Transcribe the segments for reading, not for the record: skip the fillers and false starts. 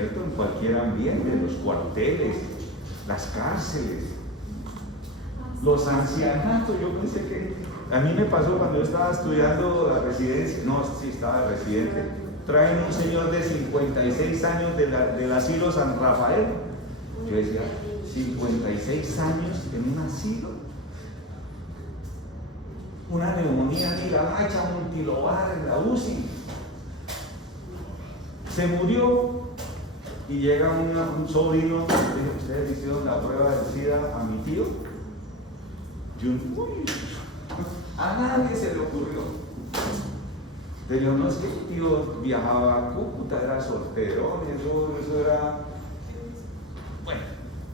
¿cierto? En cualquier ambiente, los cuarteles, las cárceles, los ancianatos. Yo pensé que, a mí me pasó cuando yo estaba estudiando la residencia, no, sí estaba residente, traen un señor de 56 años del asilo San Rafael. Yo decía, 56 años en un asilo, una neumonía amilabacha multilobar en la UCI, se murió y llega un sobrino, dice, ustedes hicieron la prueba del SIDA a mi tío. Yo, uy, a nadie se le ocurrió. Pero no es que el tío viajaba a Cúcuta, era solterón, eso era, bueno,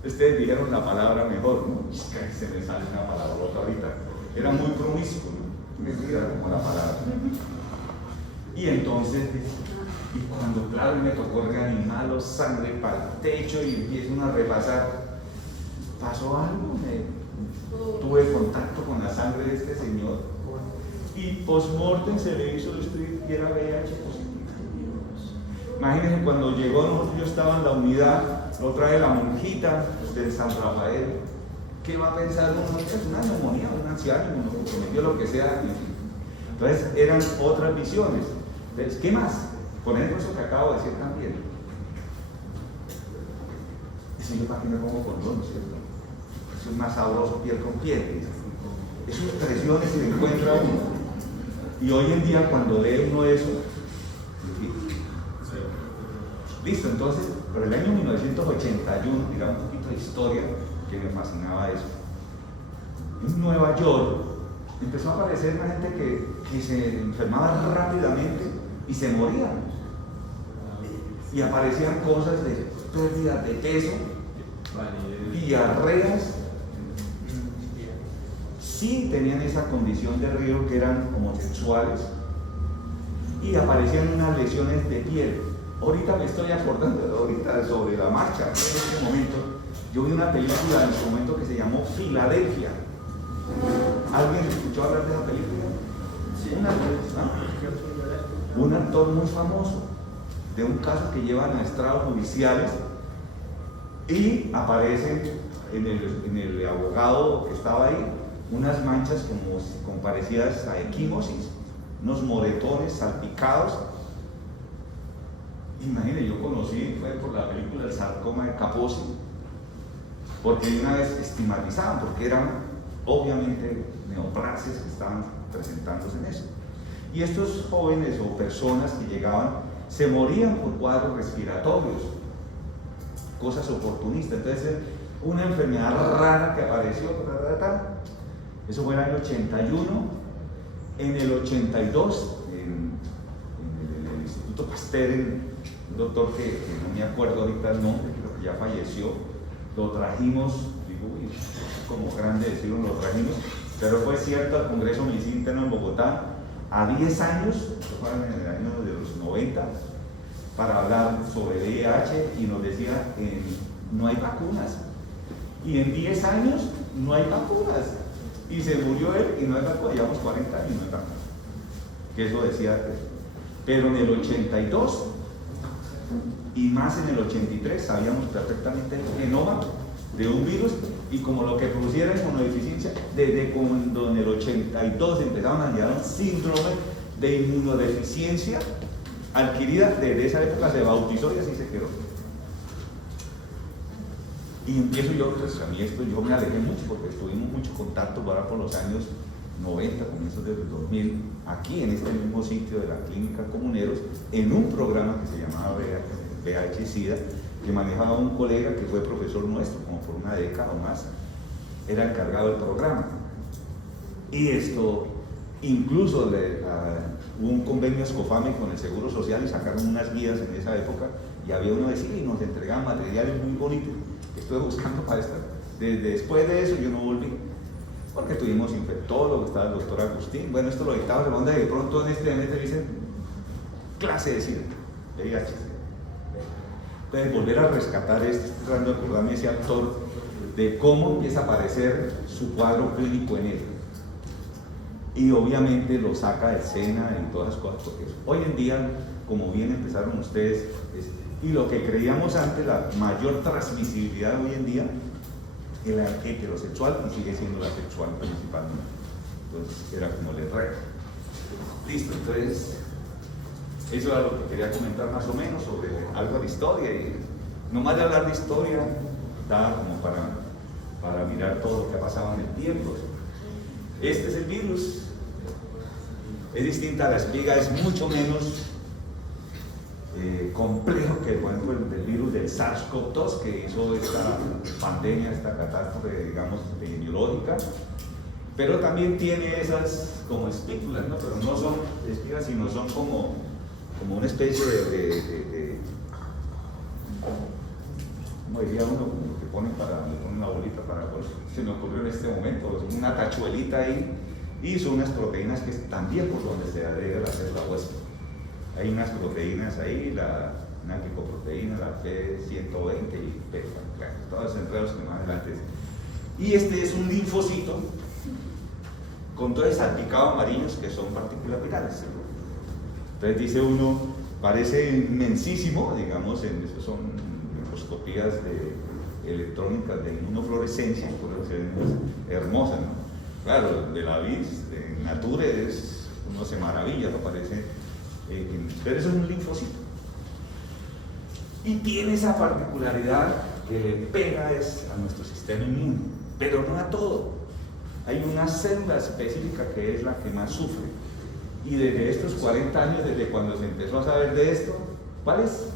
ustedes dijeron la palabra mejor, ¿no? Se me sale una palabra ahorita. Era muy promiscuo, ¿no? Era como la palabra. Y entonces, y cuando, claro, me tocó reanimarlo, sangre para el techo y empieza uno a repasar, ¿pasó algo? Tuve contacto con la sangre de este señor y post-mortem se le hizo esto y era VIH positivo. Imagínense, cuando llegó, yo estaba en la unidad, lo trae la monjita del San Rafael. ¿Qué va a pensar uno? Es una neumonía, un anciano, uno que metió lo que sea. Entonces eran otras visiones. Entonces, ¿qué más? Por ejemplo, eso que acabo de decir también. Dice, yo para qué me pongo condón, ¿cierto? Eso es más sabroso piel con piel. Esas expresiones se encuentra uno. Y hoy en día cuando lee uno eso, listo, entonces, por el año 1981, digamos un poquito de historia, que me fascinaba eso. En Nueva York empezó a aparecer una gente que se enfermaba rápidamente y se moría. Y aparecían cosas de pérdida de peso, diarreas. Sí tenían esa condición de riesgo, que eran homosexuales, y aparecían unas lesiones de piel. Ahorita me estoy acordando, ahorita sobre la marcha, en este momento, yo vi una película en su momento que se llamó Filadelfia. ¿Alguien escuchó hablar de esa película? Sí. Un actor muy famoso, de un caso que llevan a estrados judiciales, y aparece en el abogado que estaba ahí unas manchas como parecidas a equimosis, unos moretones salpicados. Imagínense, yo conocí, fue por la película El sarcoma de Kaposi, porque una vez estigmatizaban, porque eran obviamente neoplasias que estaban presentándose en eso. Y estos jóvenes o personas que llegaban se morían por cuadros respiratorios, cosas oportunistas. Entonces, una enfermedad rara que apareció, eso fue en el año 81. En el 82, en el Instituto Pasteur, un doctor que no me acuerdo ahorita el nombre, creo que ya falleció, lo trajimos, digo, uy, como grande decirlo, lo trajimos, pero fue cierto al Congreso de Medicina Interna en Bogotá, a 10 años, esto fue en el año de los 90, para hablar sobre VIH, y nos decía, no hay vacunas, y en 10 años no hay vacunas, y se murió él y no hay vacunas, llevamos 40 años y no hay vacunas, que eso decía, pero en el 82 y más en el 83 sabíamos perfectamente el genoma de un virus, y como lo que produciera inmunodeficiencia, desde cuando en el 82 empezaron a llegar un síndrome de inmunodeficiencia adquirida, desde esa época se bautizó y así se quedó. Y empiezo yo, pues a mí esto, yo me alejé mucho porque tuvimos mucho contacto ahora por los años 90, comienzos del 2000, aquí en este mismo sitio de la Clínica Comuneros, en un programa que se llamaba VIH-Sida, que manejaba un colega que fue profesor nuestro, como por una década o más, era encargado del programa. Y esto, incluso hubo un convenio Escofame con el Seguro Social y sacaron unas guías en esa época, y había uno de sí, y nos entregaban materiales muy bonitos. Estuve buscando para esto. Después de eso yo no volví, porque tuvimos infectólogo, estaba el doctor Agustín, bueno, esto lo dictaba de onda, y de pronto en este dicen clase de SIDA, VIH. Entonces volver a rescatar esto, tratando de acordarme ese actor, de cómo empieza a aparecer su cuadro clínico en él, y obviamente lo saca de escena y todas las cosas, porque hoy en día, como bien empezaron ustedes, Y lo que creíamos antes, la mayor transmisibilidad hoy en día, es la heterosexual y sigue siendo la sexual principalmente. Entonces era como el reto. Listo, entonces eso era lo que quería comentar más o menos sobre algo de historia. Y no más de hablar de historia, da como para mirar todo lo que ha pasado en el tiempo. Este es el virus. Es distinta a la espiga, es mucho menos complejo que, por ejemplo, el virus del SARS-CoV-2 que hizo esta pandemia, esta catástrofe, digamos, epidemiológica, pero también tiene esas como espículas, ¿no? Pero no son espigas, sino son como una especie de como diría uno, como que ponen una bolita para, pues, se me ocurrió en este momento, una tachuelita ahí, y son unas proteínas que también por donde se debe hacer la huésped. Hay unas proteínas ahí, una glicoproteína, la P120 y P, bueno, todos los enredos que más adelante. Y este es un linfocito con todo el salpicado amarillos que son partículas virales. Entonces dice uno, parece inmensísimo, digamos, esos son microscopías electrónicas de inmunofluorescencia, por eso se ven hermosas, ¿no? Claro, de la vis, de Nature, uno se maravilla, ¿no? Parece, pero eso es un linfocito. Y tiene esa particularidad que le pega a nuestro sistema inmune, pero no a todo. Hay una célula específica que es la que más sufre. Y desde estos 40 años, desde cuando se empezó a saber de esto, ¿cuál es?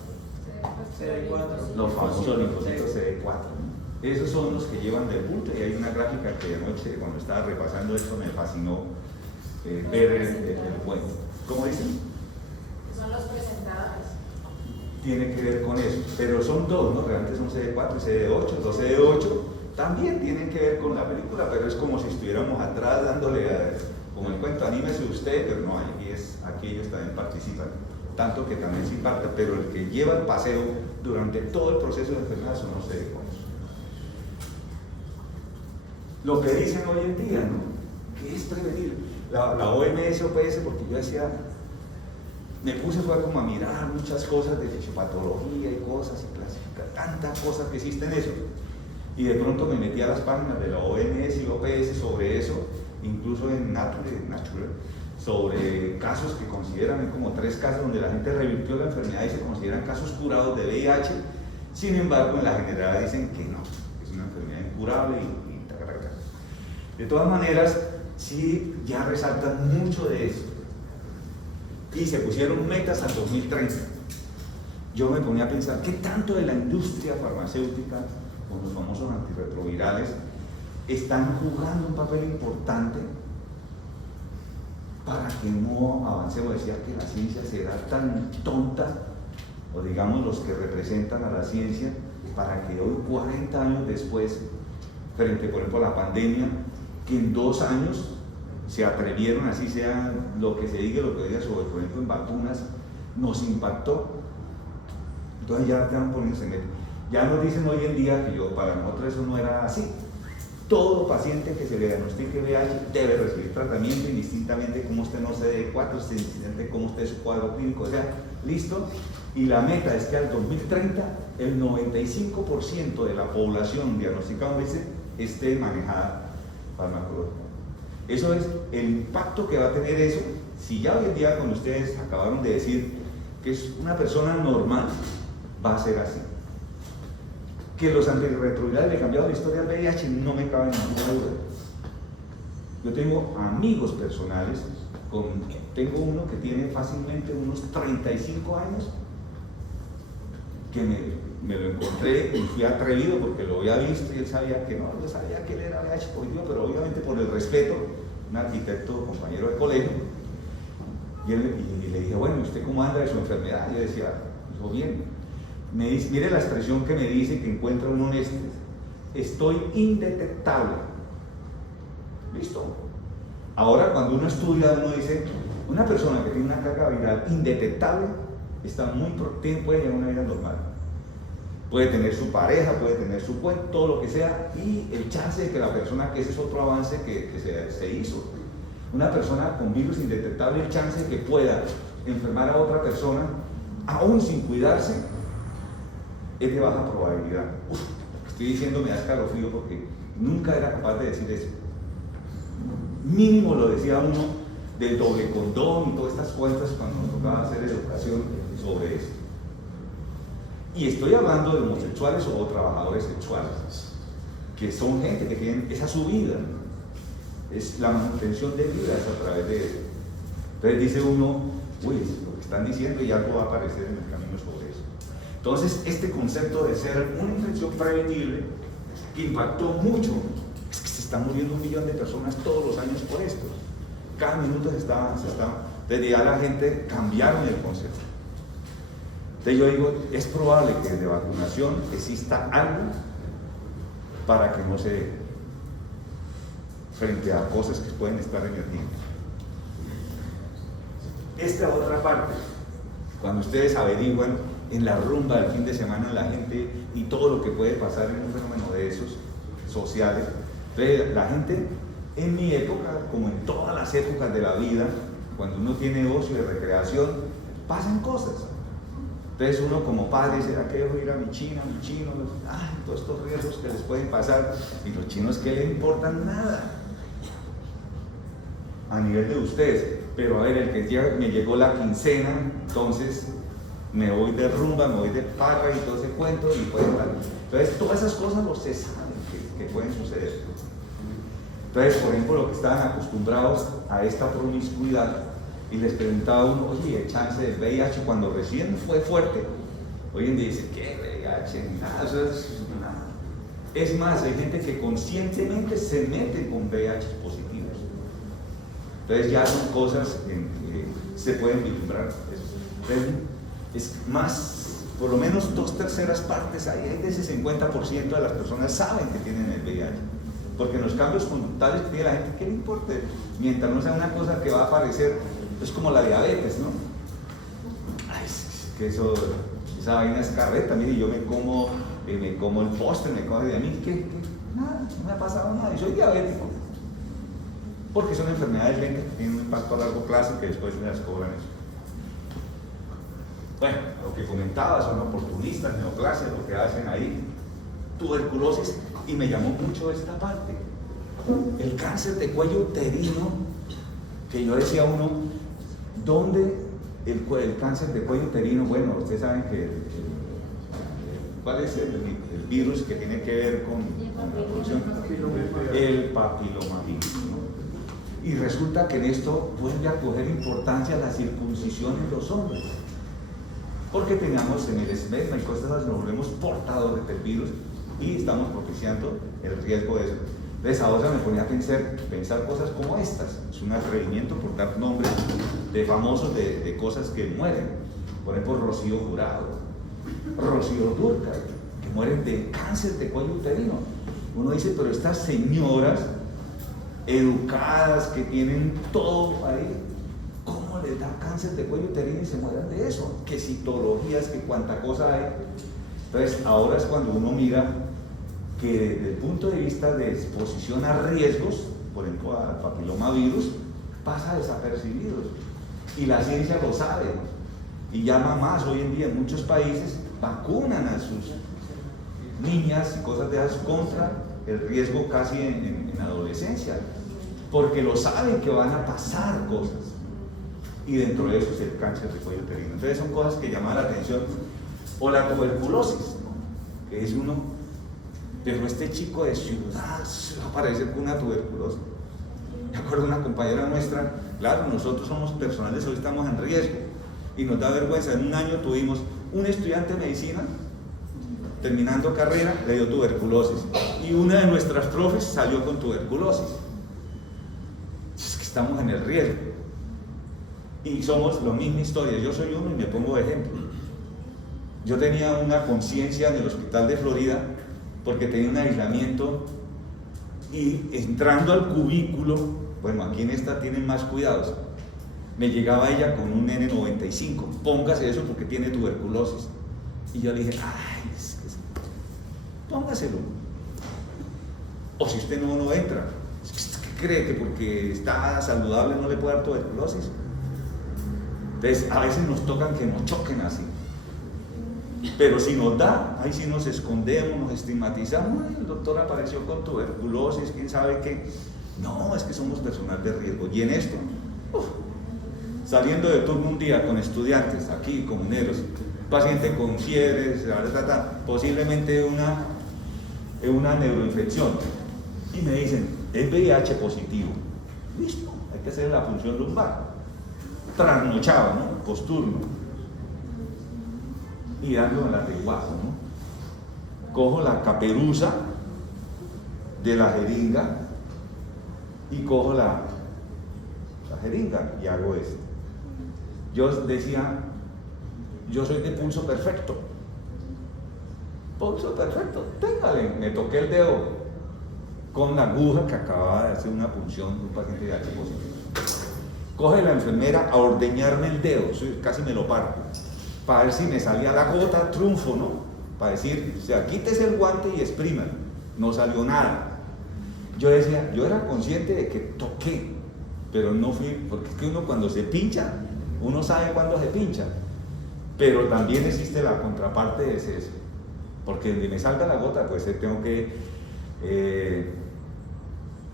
CD4. Los famosos linfocitos CD4, ¿no? Esos son los que llevan del bulto, y hay una gráfica que anoche, cuando estaba repasando esto, me fascinó ver el cuento. ¿Cómo dicen? Son los presentadores. Tiene que ver con eso, pero son dos, ¿no? Realmente son CD4 y CD8. Los CD8 también tienen que ver con la película, pero es como si estuviéramos atrás dándole, como el cuento, anímese usted, pero no, aquí ellos también participan, tanto que también se impacta, pero el que lleva el paseo durante todo el proceso de enfermedad son los CD4. Lo que dicen hoy en día, ¿no? Que es prevenir. La OMS, OPS, porque yo decía, me puse fue como a mirar muchas cosas de fisiopatología y cosas, y clasificar tantas cosas que existen eso. Y de pronto me metí a las páginas de la OMS y OPS sobre eso, incluso en Nature, sobre casos que consideran, como 3 casos donde la gente revirtió la enfermedad y se consideran casos curados de VIH. Sin embargo, en la general dicen que no, es una enfermedad incurable y de todas maneras, sí, ya resaltan mucho de eso. Y se pusieron metas al 2030. Yo me ponía a pensar, ¿qué tanto de la industria farmacéutica, con los famosos antirretrovirales, están jugando un papel importante para que no avancemos? Decía que la ciencia será tan tonta, o digamos los que representan a la ciencia, para que hoy, 40 años después, frente por ejemplo a la pandemia, que en 2 años se atrevieron, así sea lo que se diga sobre, por ejemplo, en vacunas, nos impactó. Entonces ya están poniéndose en medio. Ya nos dicen hoy en día que para nosotros eso no era así. Todo paciente que se le diagnostique VIH debe recibir tratamiento, indistintamente como usted no se dé 4, indistintamente como usted su cuadro clínico, o sea, listo. Y la meta es que al 2030 el 95% de la población diagnosticada esté manejada farmacológica. Eso es el impacto que va a tener eso. Si ya hoy en día, como ustedes acabaron de decir, que es una persona normal, va a ser así. Que los antirretrovirales le han cambiado la historia del VIH, no me cabe ninguna duda. Yo tengo amigos personales, tengo uno que tiene fácilmente unos 35 años, que me lo encontré y fui atrevido porque lo había visto y él sabía que no, yo sabía que él era VIH positivo, pero obviamente por el respeto, un arquitecto, compañero de colegio, y le dije, bueno, ¿usted cómo anda de su enfermedad? Y yo decía, yo bien. Me dice, mire la expresión que me dice, que encuentra uno en estoy indetectable. ¿Listo? Ahora cuando uno estudia, uno dice, una persona que tiene una carga viral indetectable puede llevar una vida normal. Puede tener su pareja, puede tener su cuento, todo lo que sea, y el chance de que la persona, que ese es otro avance que se hizo, una persona con virus indetectable, el chance de que pueda enfermar a otra persona, aún sin cuidarse, es de baja probabilidad. Uf, lo que estoy diciendo me da escalofrío porque nunca era capaz de decir eso. Mínimo lo decía uno del doble condón y todas estas cuentas cuando nos tocaba hacer educación sobre eso. Y estoy hablando de homosexuales o trabajadores sexuales, que son gente que tienen, esa es su vida, es la manutención de vida, es a través de eso. Entonces dice uno, uy, lo que están diciendo y algo va a aparecer en el camino sobre eso. Entonces este concepto de ser una infección prevenible que impactó mucho, es que se están muriendo 1 millón de personas todos los años por esto. Cada minuto se está desde ya la gente cambiaron el concepto. Entonces yo digo, es probable que de vacunación exista algo para que no se dé frente a cosas que pueden estar emergiendo. Esta otra parte, cuando ustedes averiguan en la rumba del fin de semana la gente y todo lo que puede pasar en un fenómeno de esos sociales, entonces la gente en mi época, como en todas las épocas de la vida, cuando uno tiene ocio y recreación, pasan cosas. Entonces uno como padre dice, ¿a qué dejo ir a mi chino? Ay, todos estos riesgos que les pueden pasar. Y los chinos, ¿qué les importan? Nada. A nivel de ustedes. Pero a ver, el que me llegó la quincena, entonces me voy de rumba, me voy de parra y todo ese cuento y pueden dar. Entonces todas esas cosas se saben que pueden suceder. Entonces, por ejemplo, lo que estaban acostumbrados a esta promiscuidad, y les preguntaba uno, oye, el chance del VIH cuando recién fue fuerte, hoy en día dice, ¿qué VIH? Nada, eso es nada. Es más, hay gente que conscientemente se mete con VIH positivos. Entonces ya son cosas que se pueden vislumbrar. Entonces, es más, por lo menos 2/3 partes, ahí de ese 50% de las personas saben que tienen el VIH. Porque en los cambios conductuales que tiene la gente, ¿qué le importa? Mientras no sea una cosa que va a aparecer, es como la diabetes, ¿no? Ay, es que esa vaina es carreta, mire, yo me como el postre, me como de a mí, ¿qué? Nada, no me ha pasado nada, yo soy diabético. Porque son enfermedades lentas que tienen un impacto a largo plazo y que después me las cobran eso. Bueno, lo que comentaba, son oportunistas, neoclasias, lo que hacen ahí, tuberculosis. Y me llamó mucho esta parte, el cáncer de cuello uterino, que yo decía uno, ¿dónde el cáncer de cuello uterino? Bueno, ustedes saben que ¿cuál es el virus que tiene que ver con la reproducción? El papilomavirus, ¿no? Y resulta que en esto vuelve a coger importancia la circuncisión en los hombres, porque teníamos en el esperma y cosas, nos volvemos portadores del virus y estamos propiciando el riesgo de eso. Entonces ahora me ponía a pensar cosas como estas. Es un atrevimiento por dar nombres de famosos de cosas que mueren. Por ejemplo, Rocío Jurado, Rocío Dúrcal, que mueren de cáncer de cuello uterino. Uno dice, pero estas señoras educadas que tienen todo ahí, ¿cómo les da cáncer de cuello uterino y se mueren de eso? ¿Qué citologías, qué cuánta cosa hay? Entonces ahora es cuando uno mira que desde el punto de vista de exposición a riesgos, por ejemplo al papilomavirus, pasa desapercibido. Y la ciencia lo sabe. Y ya mamás hoy en día en muchos países vacunan a sus niñas y cosas de esas contra el riesgo casi en adolescencia. Porque lo saben que van a pasar cosas. Y dentro de eso es el cáncer de cuello uterino. Entonces son cosas que llaman la atención. O la tuberculosis, que es uno, pero este chico de ciudad va a aparecer con una tuberculosis. Me acuerdo de una compañera nuestra, claro, nosotros somos personales, hoy estamos en riesgo, y nos da vergüenza. En un año tuvimos un estudiante de medicina, terminando carrera, le dio tuberculosis, y una de nuestras profes salió con tuberculosis. Es que estamos en el riesgo. Y somos la misma historia, yo soy uno y me pongo de ejemplo. Yo tenía una conciencia en el hospital de Florida porque tenía un aislamiento y entrando al cubículo, bueno, aquí en esta tienen más cuidados, me llegaba ella con un N95, póngase eso porque tiene tuberculosis. Y yo le dije, ay, póngaselo. O si usted no entra, ¿qué cree? ¿Que porque está saludable no le puede dar tuberculosis? Entonces, a veces nos tocan que nos choquen así. Pero si nos da, ahí sí nos escondemos, nos estigmatizamos. Ay, el doctor apareció con tuberculosis, quién sabe qué. No, es que somos personal de riesgo. Y en esto, saliendo de turno un día con estudiantes aquí, comuneros, paciente con fiebres, posiblemente una neuroinfección, y me dicen, es VIH positivo. Listo, hay que hacer la función lumbar. Trasnochado, ¿no? Posturno. Y dando la de guajo, ¿no? Cojo la caperuza de la jeringa y cojo la jeringa y hago esto. Yo decía, yo soy de pulso perfecto. Pulso perfecto, téngale. Me toqué el dedo con la aguja que acababa de hacer una punción de un paciente de VIH positivo. Coge la enfermera a ordeñarme el dedo, casi me lo parto, para ver si me salía la gota, triunfo, ¿no? Para decir, o sea, quítese el guante y exprímalo. No salió nada. Yo decía, yo era consciente de que toqué, pero no fui, porque es que uno cuando se pincha, uno sabe cuándo se pincha, pero también existe la contraparte de eso, porque donde me salga la gota, pues tengo que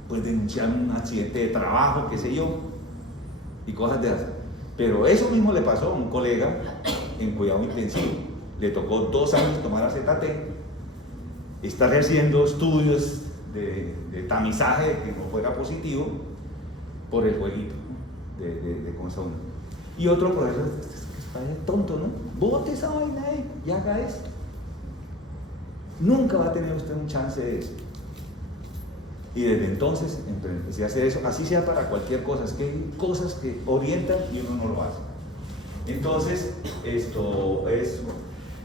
pues denunciar un accidente de trabajo, qué sé yo, y cosas de esas. Pero eso mismo le pasó a un colega en cuidado intensivo. Le tocó 2 años tomar AZT, estar haciendo estudios de tamizaje de que no fuera positivo por el jueguito de cómo está uno. Y otro profesor, es tonto, ¿no? Bote esa vaina ahí y haga eso. Nunca va a tener usted un chance de eso. Y desde entonces empecé a hacer eso, así sea para cualquier cosa. Es que hay cosas que orientan y uno no lo hace. Entonces,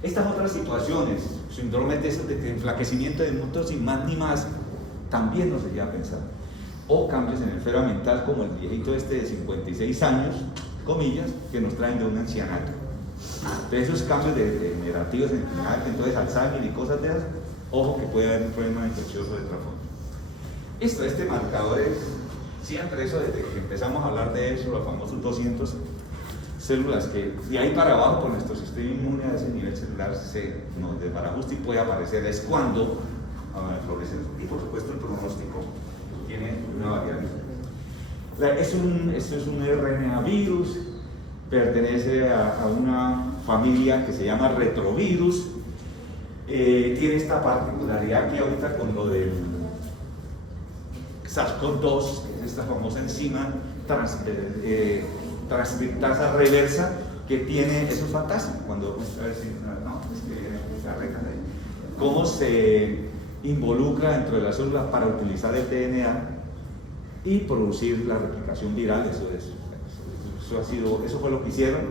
estas otras situaciones, síndrome de enflaquecimiento de músculos sin más ni más, también nos lleva a pensar. O cambios en el esfera mental, como el viejito este de 56 años, comillas, que nos traen de un ancianato. Entonces, esos cambios degenerativos en enfermedades, entonces Alzheimer y cosas de esas, ojo que puede haber un problema infeccioso de trasfondo. Este marcador es siempre eso, desde que empezamos a hablar de eso, los famosos 200 células que de ahí para abajo por nuestro sistema inmune a ese nivel celular nos desbarajusta y puede aparecer, es cuando florece. Y por supuesto el pronóstico tiene una variable. Esto es un RNA virus, pertenece a una familia que se llama retrovirus, tiene esta particularidad que ahorita con lo del SARS-CoV-2, que es esta famosa enzima transcriptasa reversa que tiene, eso es fantástico, cuando, a ver si, no, es que se arreglan ahí, cómo se involucra dentro de la célula para utilizar el DNA y producir la replicación viral. Eso fue lo que hicieron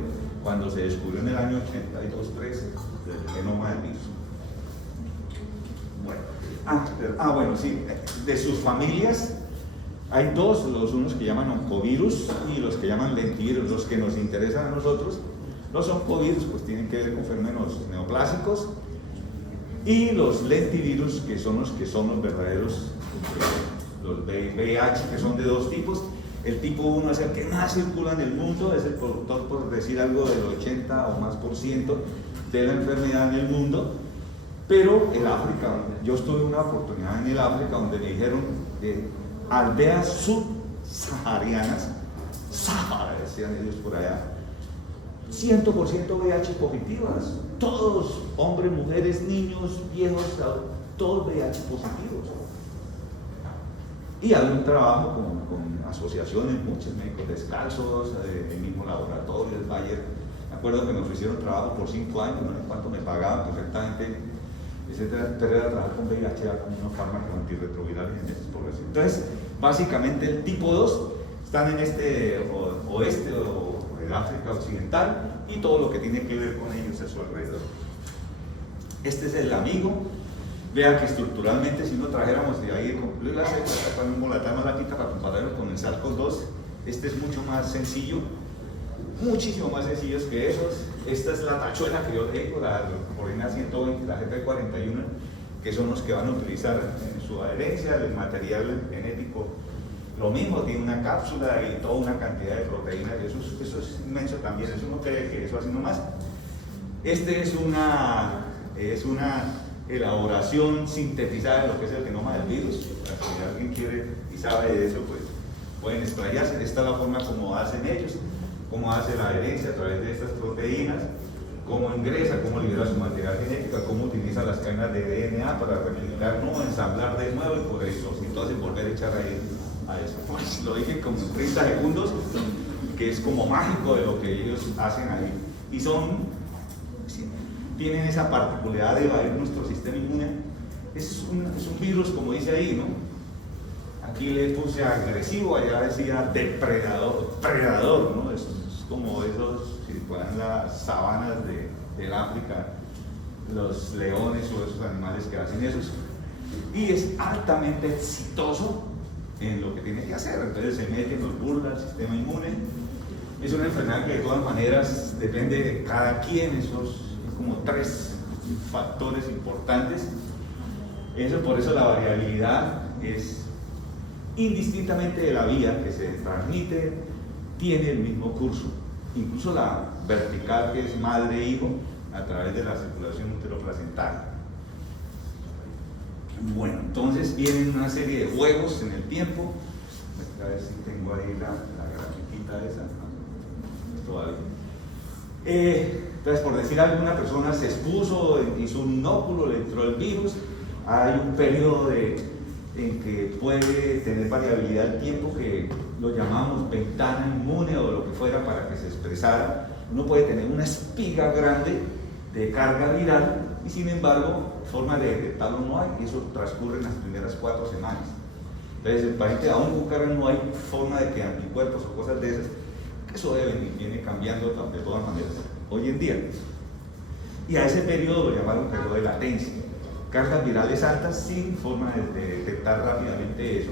cuando se descubrió en el año 82-3 el genoma del virus. Bueno, sí, de sus familias hay dos, los unos que llaman oncovirus y los que llaman lentivirus. Los que nos interesan a nosotros, los oncovirus pues tienen que ver con fenómenos neoplásicos, y los lentivirus que son los verdaderos, los VIH, que son de 2 tipos. El tipo 1 es el que más circula en el mundo, es el productor, por decir algo, del 80 o más % de la enfermedad en el mundo. Pero en África, yo estuve una oportunidad en el África donde me dijeron de aldeas subsaharianas, Sahara, decían ellos por allá, 100% VIH positivas, todos, hombres, mujeres, niños, viejos, todos VIH positivos. Y hay un trabajo con asociaciones, muchos médicos descalzos, el mismo laboratorio, el Bayer. Me acuerdo que me ofrecieron trabajo por 5 años, no sé cuánto me pagaban perfectamente, etcétera, pero era trabajar con VIH, era con unos fármacos antirretrovirales en estas poblaciones. Entonces, básicamente el tipo 2 están en este oeste o el África Occidental, y todo lo que tiene que ver con ellos a su alrededor. Este es el amigo. Vean que estructuralmente, si no trajéramos de ahí, lo iba a hacer con la tama la quita para compararlo con el SARS-CoV-2, este es mucho más sencillo, muchísimo más sencillos que esos. Esta es la tachuela que yo tengo, la Corina 120, la GP41, que son los que van a utilizar en su adherencia, el material genético. Lo mismo, tiene una cápsula y toda una cantidad de proteínas, y eso es inmenso también, eso no cree que eso así nomás. Este es una elaboración sintetizada de lo que es el genoma del virus. Si alguien quiere y sabe de eso, pues pueden explayarse. Esta es la forma como hacen ellos, cómo hace la herencia a través de estas proteínas, cómo ingresa, cómo libera su material genético, cómo utiliza las cadenas de DNA para replicar, no ensamblar de nuevo y por eso, entonces volver a echar ahí a eso. Pues lo dije como en 30 segundos, que es como mágico de lo que ellos hacen ahí. Y tienen esa particularidad de evadir nuestro sistema inmune. Es un virus, como dice ahí, ¿no? Aquí le puse agresivo, allá decía predador, ¿no? Es como esos, si fueran las sabanas del África, los leones o esos animales que hacen eso. Y es altamente exitoso en lo que tiene que hacer. Entonces se mete, nos burla el sistema inmune. Es una enfermedad que de todas maneras depende de cada quien, esos como 3 factores importantes. Por eso la variabilidad es indistintamente de la vía que se transmite, tiene el mismo curso. Incluso la vertical, que es madre-hijo, a través de la circulación uteroplacental. Bueno, entonces vienen una serie de juegos en el tiempo. A ver si tengo ahí la grafiquita esa. Todavía. Entonces, por decir algo, una persona se expuso, hizo un inóculo, le entró el virus. Hay un periodo en que puede tener variabilidad el tiempo, que lo llamamos ventana inmune o lo que fuera para que se expresara. Uno puede tener una espiga grande de carga viral y sin embargo forma de detectarlo no hay, y eso transcurre en las primeras 4 semanas. Entonces el paciente aún con carga no hay forma de que anticuerpos o cosas de esas, eso viene cambiando de todas maneras hoy en día. Y a ese periodo lo llamaron periodo de latencia. Cargas virales altas sin forma de detectar rápidamente eso,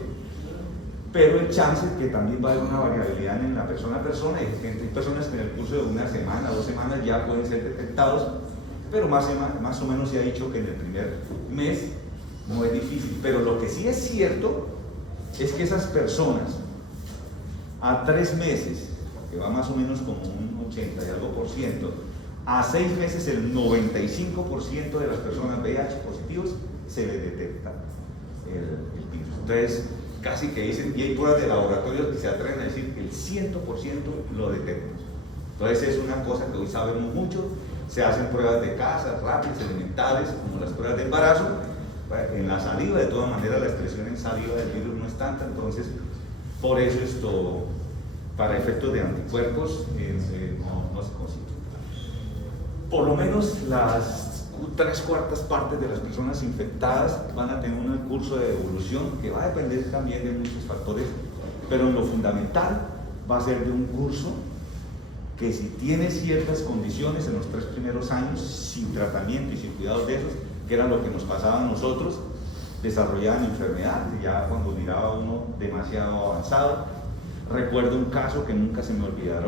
pero el chance que también va a haber una variabilidad en la persona a persona. Hay personas que en el curso de 1 semana, 2 semanas ya pueden ser detectados, pero más o menos se ha dicho que en el primer mes no es difícil. Pero lo que sí es cierto es que esas personas a 3 meses, que va más o menos como un 80 y algo por ciento, a 6 meses el 95% de las personas VIH positivos se les detecta el virus. Entonces, casi que dicen, y hay pruebas de laboratorios que se atreven a decir que el 100% lo detectan. Entonces es una cosa que hoy sabemos mucho. Se hacen pruebas de casa, rápidas, elementales, como las pruebas de embarazo. En la saliva, de todas maneras, la expresión en saliva del virus no es tanta, entonces por eso esto, para efectos de anticuerpos, no se consigue. Por lo menos las 3/4 partes de las personas infectadas van a tener un curso de evolución que va a depender también de muchos factores, pero en lo fundamental va a ser de un curso que, si tiene ciertas condiciones en los 3 primeros años, sin tratamiento y sin cuidados de esos, que era lo que nos pasaba a nosotros, desarrollaban enfermedades, ya cuando miraba uno demasiado avanzado. Recuerdo un caso que nunca se me olvidará,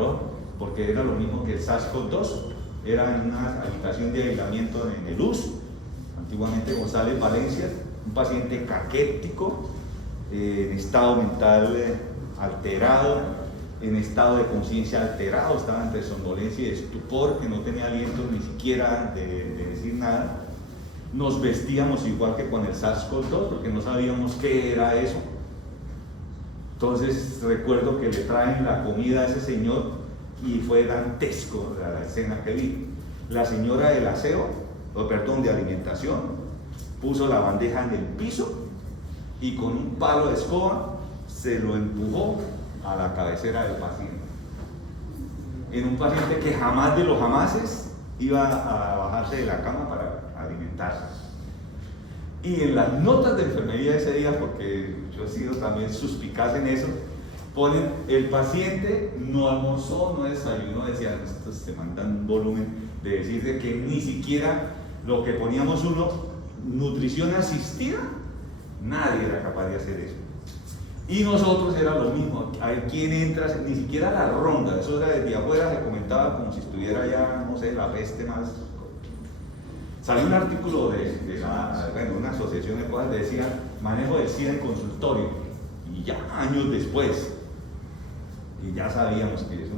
porque era lo mismo que el SARS-CoV-2. Era en una habitación de aislamiento en el US, antiguamente González Valencia, un paciente caquético, en estado mental alterado, en estado de conciencia alterado, estaba entre somnolencia y estupor, que no tenía aliento ni siquiera de decir nada. Nos vestíamos igual que con el SARS-CoV-2 porque no sabíamos qué era eso. Entonces recuerdo que le traen la comida a ese señor y fue dantesco la escena que vi. La señora del aseo, de alimentación, puso la bandeja en el piso y con un palo de escoba se lo empujó a la cabecera del paciente. En un paciente que jamás de los jamases iba a bajarse de la cama para alimentarse. Y en las notas de enfermería de ese día, porque yo he sido también suspicaz en eso, ponen: el paciente no almorzó, no desayunó. Decían, estos se mandan un volumen de decir de que ni siquiera lo que poníamos uno, nutrición asistida, nadie era capaz de hacer eso. Y nosotros era lo mismo. A ver quién entra, ni siquiera la ronda, eso era desde afuera, se comentaba como si estuviera ya, no sé, la peste más. Salió un artículo de una asociación de cosas que decía manejo del SIDA en consultorio, y ya años después, y ya sabíamos que eso,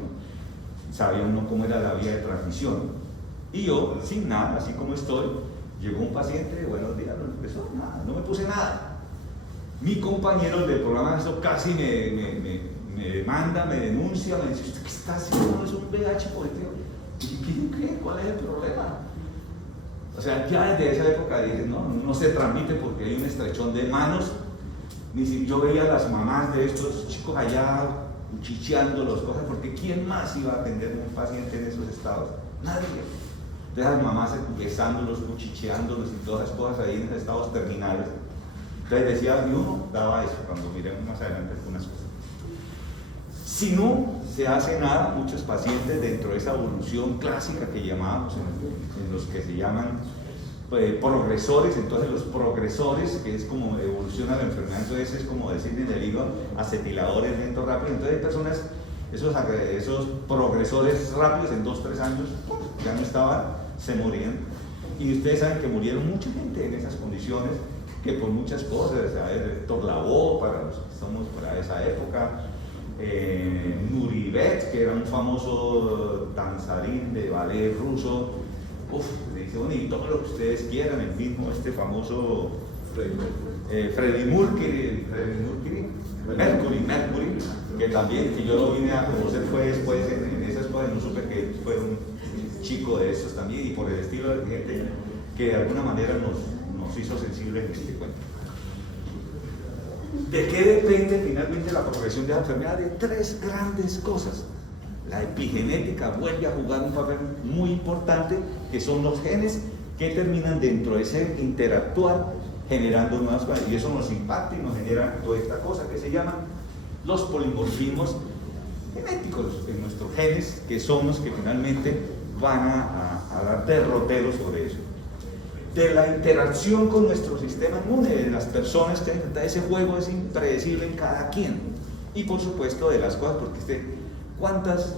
sabíamos cómo era la vía de transmisión. Y yo, sin nada, así como estoy, llegó un paciente, buenos días, no empezó nada, no me puse nada. Mi compañero del programa eso casi me demanda, me denuncia, me dice, ¿usted qué está haciendo? Es un VIH positivo. Y ¿qué? ¿Cuál es el problema? O sea, ya desde esa época dije, no se transmite porque hay un estrechón de manos. Ni si yo veía a las mamás de estos chicos allá cuchicheando las cosas, porque ¿quién más iba a atender a un paciente en esos estados? Nadie. Entonces las mamás besándolos, cuchicheándolos y todas esas cosas ahí en esos estados terminales. Entonces decía, y uno daba eso, cuando miremos más adelante algunas cosas. Si no se hace nada, muchos pacientes dentro de esa evolución clásica que llamábamos, en los que se llaman progresores, entonces los progresores, que es como evoluciona la enfermedad, entonces es como decir en el hígado, acetiladores lento rápido, entonces hay personas, esos progresores rápidos en 2-3 años, ya no estaban, se morían, y ustedes saben que murieron mucha gente en esas condiciones, que por muchas cosas, Héctor Lavoe, para los que somos para esa época, Nuribet, que era un famoso danzarín de ballet ruso, dice, bueno, y todo lo que ustedes quieran, el mismo famoso Freddie Mercury, que también, que yo lo vine a conocer fue después en esas cosas, no supe que fue un chico de esos también, y por el estilo de gente que de alguna manera nos hizo sensibles en este cuento. ¿De qué depende finalmente la progresión de la enfermedad? De 3 grandes cosas. La epigenética vuelve a jugar un papel muy importante, que son los genes que terminan dentro de ese interactuar generando nuevas cosas, y eso nos impacta y nos genera toda esta cosa que se llaman los polimorfismos genéticos en nuestros genes, que son los que finalmente van a dar derroteros sobre eso. De la interacción con nuestro sistema inmune, de las personas que ese juego es impredecible en cada quien, y por supuesto de las cosas, porque ¿cuántas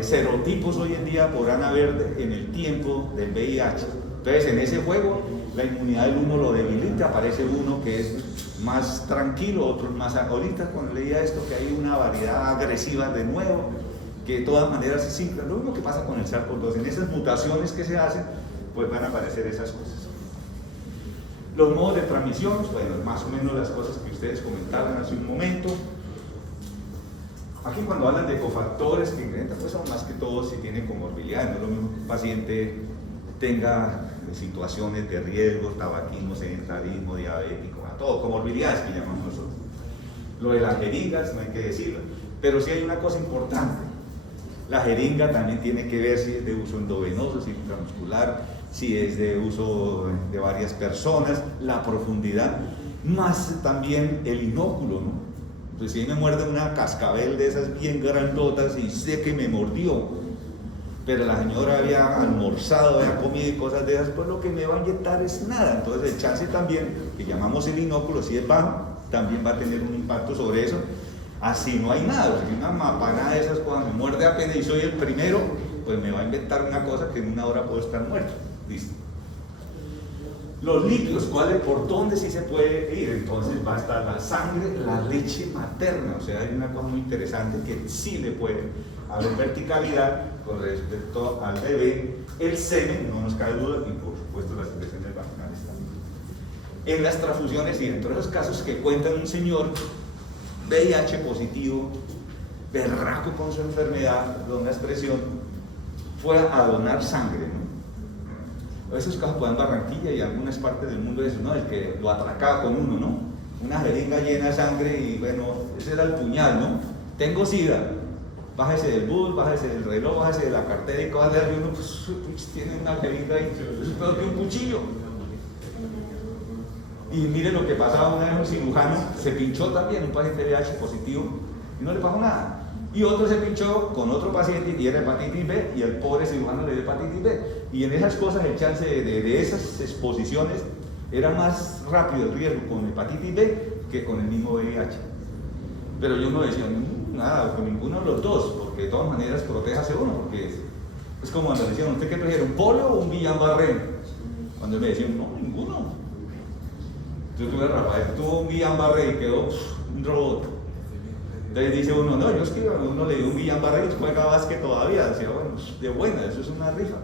serotipos hoy en día podrán haber en el tiempo del VIH? Entonces en ese juego la inmunidad del uno lo debilita, aparece uno que es más tranquilo, otro más ahorita cuando leía esto que hay una variedad agresiva de nuevo, que de todas maneras es simple, lo mismo que pasa con el SARS-CoV-2, en esas mutaciones que se hacen pues van a aparecer esas cosas. Los modos de transmisión, bueno, más o menos las cosas que ustedes comentaban hace un momento. Aquí cuando hablan de cofactores que incrementan, pues son más que todo si tienen comorbilidades, no es lo mismo que un paciente tenga situaciones de riesgo, tabaquismo, sedentarismo, diabético, todo, comorbilidades que llamamos nosotros. Lo de las jeringas, no hay que decirlo, pero sí hay una cosa importante. La jeringa también tiene que ver si es de uso endovenoso, si es intramuscular, si es de uso de varias personas, la profundidad, más también el inóculo, ¿no? Entonces si me muerde una cascabel de esas bien grandotas y sé que me mordió, pero la señora había almorzado, había comido y cosas de esas, pues lo que me va a inyectar es nada. Entonces el chance también, que llamamos el inóculo, si es bajo, también va a tener un impacto sobre eso. Así no hay nada, si una mapanada de esas cosas me muerde apenas y soy el primero, pues me va a inventar una cosa que en una hora puedo estar muerto. Listo. Los líquidos, ¿por dónde sí se puede ir? Entonces va a estar la sangre, la leche materna, o sea, hay una cosa muy interesante que sí le puede haber verticalidad con respecto al bebé, el semen, no nos cabe duda, y por supuesto las secreciones vaginales también. En las transfusiones y dentro de los casos que cuentan un señor VIH positivo, berraco con su enfermedad, de una expresión, fue a donar sangre, ¿no? Esos casos pues en Barranquilla y en algunas partes del mundo eso, ¿no? El que lo atracaba con uno, ¿no? Una jeringa llena de sangre y bueno, ese era el puñal, ¿no? Tengo sida, bájese del bus, bájese del reloj, bájese de la cartera y cosas de ahí, uno pues tiene una jeringa ahí, es peor que un cuchillo. Y mire lo que pasaba una vez, un cirujano se pinchó también, un paciente VIH positivo, y no le pasó nada. Y otro se pinchó con otro paciente y era hepatitis B, y el pobre cirujano le dio hepatitis B. Y en esas cosas el chance de esas exposiciones era más rápido el riesgo con hepatitis B que con el mismo VIH. Pero yo no decía nada, con ninguno de los dos, porque de todas maneras protéjase uno, porque es como cuando decían, ¿usted qué prefiere, un polio o un Guillain-Barré? Cuando me decían, no, ninguno. Yo tuve Rafael, tuvo un Guillain-Barré y quedó un robot. Entonces dice uno, no, yo es que uno le dio un Guillain-Barré y juega básquet todavía. Decía, bueno, de buena, eso es una rifa.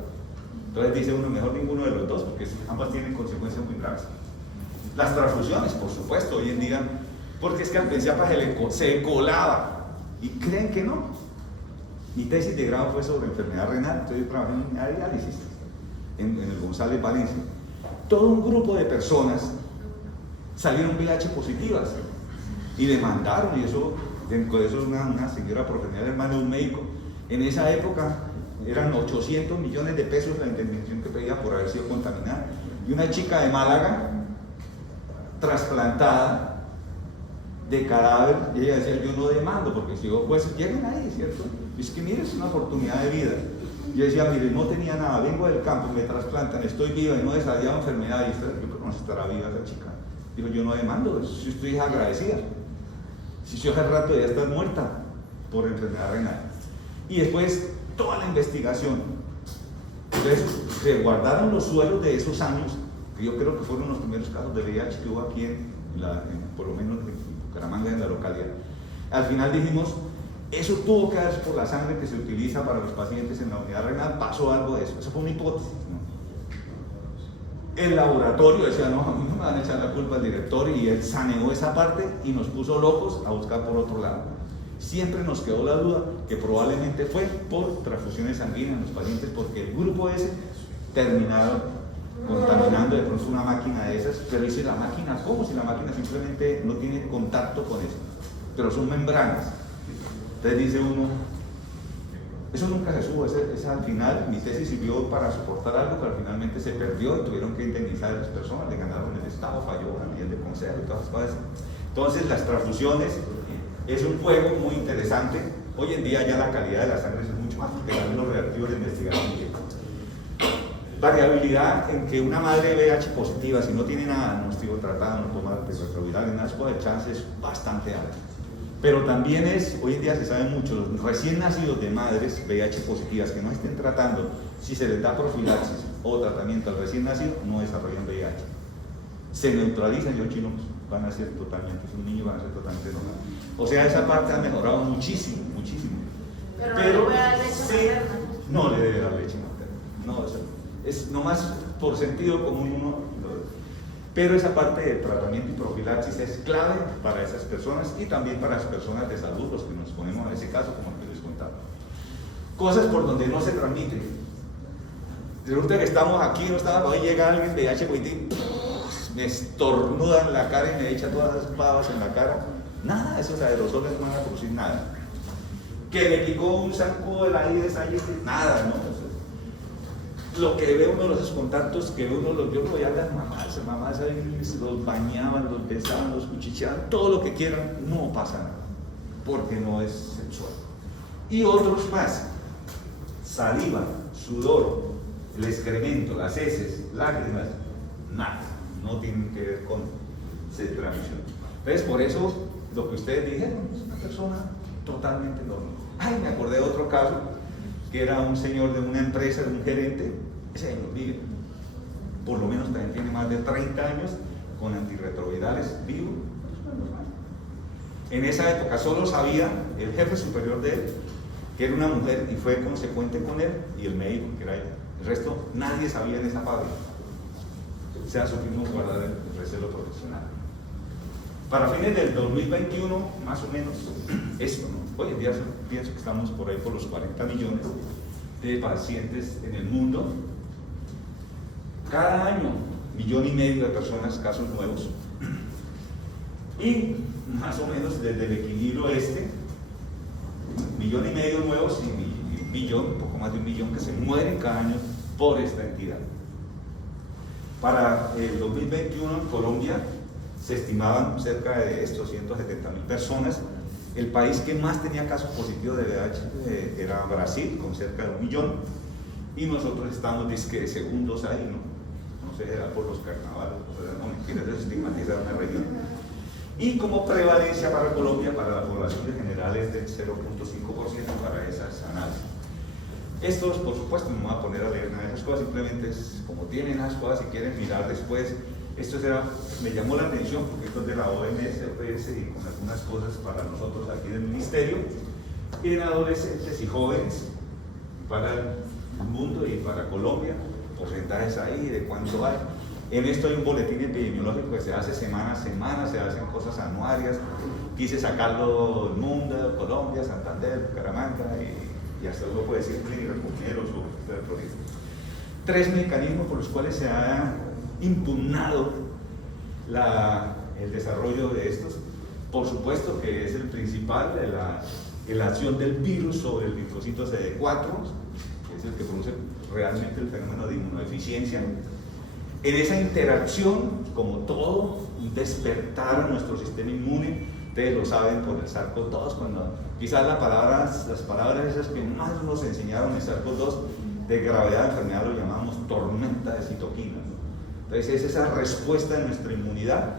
Entonces dice uno, mejor ninguno de los dos, porque ambas tienen consecuencias muy graves. Las transfusiones, por supuesto, hoy en día, porque es que al Pensiapa se colaba, y creen que no. Mi tesis de grado fue sobre enfermedad renal, entonces yo trabajé en diálisis, en el González Valencia. Todo un grupo de personas salieron VIH positivas y demandaron, y eso, dentro de eso una señora profesional, hermana de un médico, en esa época eran 800 millones de pesos la indemnización que pedía por haber sido contaminada. Y una chica de Málaga, trasplantada de cadáver, y ella decía, yo no demando, porque si los jueces llegan ahí, ¿cierto? Y es que mire, es una oportunidad de vida. Y yo decía, mire, no tenía nada, vengo del campo, me trasplantan, estoy viva y no he desarrollado enfermedad, y yo creo que no estará viva esa chica. Digo, yo no demando, si estoy agradecida. Si yo hace rato ya estás muerta por enfermedad renal. Y después, toda la investigación. Entonces, se guardaron los suelos de esos años, que yo creo que fueron los primeros casos de VIH que hubo aquí, por lo menos en Bucaramanga, en la localidad. Al final dijimos, eso tuvo que darse por la sangre que se utiliza para los pacientes en la unidad renal, pasó algo de eso. Eso fue una hipótesis, ¿no? El laboratorio decía, no, a mí no me van a echar la culpa al director, y él saneó esa parte y nos puso locos a buscar por otro lado. Siempre nos quedó la duda que probablemente fue por transfusiones sanguíneas en los pacientes, porque el grupo ese terminaron contaminando de pronto una máquina de esas. Pero dice, la máquina, ¿cómo? Si la máquina simplemente no tiene contacto con eso, pero son membranas. Entonces dice uno, eso nunca se supo, esa al final, mi tesis sirvió para soportar algo, pero finalmente se perdió y tuvieron que indemnizar a las personas, le ganaron el Estado, falló a nivel de consejo y todas esas cosas. Entonces las transfusiones es un juego muy interesante. Hoy en día ya la calidad de la sangre es mucho más, porque también los reactivos de investigación. Variabilidad en que una madre VIH positiva, si no tiene nada, no estuvo tratada, no toma retrovirales, nada, el chance es bastante alto. Pero también hoy en día se sabe mucho, los recién nacidos de madres VIH positivas que no estén tratando, si se les da profilaxis o tratamiento al recién nacido, no desarrollan VIH. Se neutralizan y los chinos van a ser totalmente, sus niños van a ser totalmente normales. O sea, esa parte ha mejorado muchísimo, muchísimo. Pero no le puede dar leche materna. No le debe dar leche materna. No, es nomás por sentido común uno. Pero esa parte de tratamiento y profilaxis es clave para esas personas y también para las personas de salud, los que nos ponemos en ese caso, como les contaba. Cosas por donde no se transmite. Resulta que estamos aquí, no estamos, hoy llega alguien de VIH positivo, me estornuda en la cara y me echa todas las babas en la cara. Nada, esos aerosoles no van a producir nada. Que me picó un zancudo de la Aedes aegypti, nada, ¿no? Lo que ve uno, los contactos que ve uno, yo lo veía a las mamás ahí los bañaban, los besaban, los cuchicheaban, todo lo que quieran, no pasa nada, porque no es sexual. Y otros más, saliva, sudor, el excremento, las heces, lágrimas, nada, no tienen que ver con transmisión. Entonces, por eso, lo que ustedes dijeron, es una persona totalmente normal. Ay, me acordé de otro caso, que era un señor de una empresa, de un gerente, ese señor vive, por lo menos también tiene más de 30 años, con antirretrovirales, vivo. En esa época solo sabía el jefe superior de él, que era una mujer, y fue consecuente con él, y el médico, que era ella. El resto, nadie sabía en esa fábrica. O sea, supimos guardar el recelo profesional. Para fines del 2021, más o menos, esto, ¿no? Hoy en día pienso que estamos por ahí por los 40 millones de pacientes en el mundo. Cada año, 1,5 millones de personas, casos nuevos. Y más o menos desde el equilibrio 1,5 millones nuevos y 1 millón, un poco más de 1 millón que se mueren cada año por esta entidad. Para el 2021 en Colombia se estimaban cerca de estos 170.000 personas. El país que más tenía casos positivos de VIH era Brasil, con cerca de 1 millón, y nosotros estamos de segundos ahí, ¿no? No sé, era por los carnavales, no mentiras, eso estigmatizar una región. Y como prevalencia para Colombia, para la población en general, es del 0.5% para esas análisis. Estos, por supuesto, no me voy a poner a leer nada de esas cosas, simplemente es como tienen las cosas, si quieren mirar después. Esto me llamó la atención porque esto es de la OMS, OPS, y con algunas cosas para nosotros aquí del Ministerio, y en adolescentes y jóvenes, para el mundo y para Colombia, porcentajes ahí, de cuánto hay. En esto hay un boletín epidemiológico que se hace semana a semana, se hacen cosas anuarias. Quise sacarlo del mundo, Colombia, Santander, Bucaramanga y hasta luego puede decir clínicas, compañeros o 3 mecanismos por los cuales se ha impugnado el desarrollo de estos. Por supuesto que es el principal de la acción del virus sobre el linfocito CD4, que es el que produce realmente el fenómeno de inmunodeficiencia. En esa interacción, como todo, despertar a nuestro sistema inmune. Ustedes lo saben por el SARS-CoV-2, cuando quizás las palabras esas que más nos enseñaron en SARS-CoV-2 de gravedad de enfermedad lo llamamos tormenta de citoquinas, ¿no? Entonces es esa respuesta de nuestra inmunidad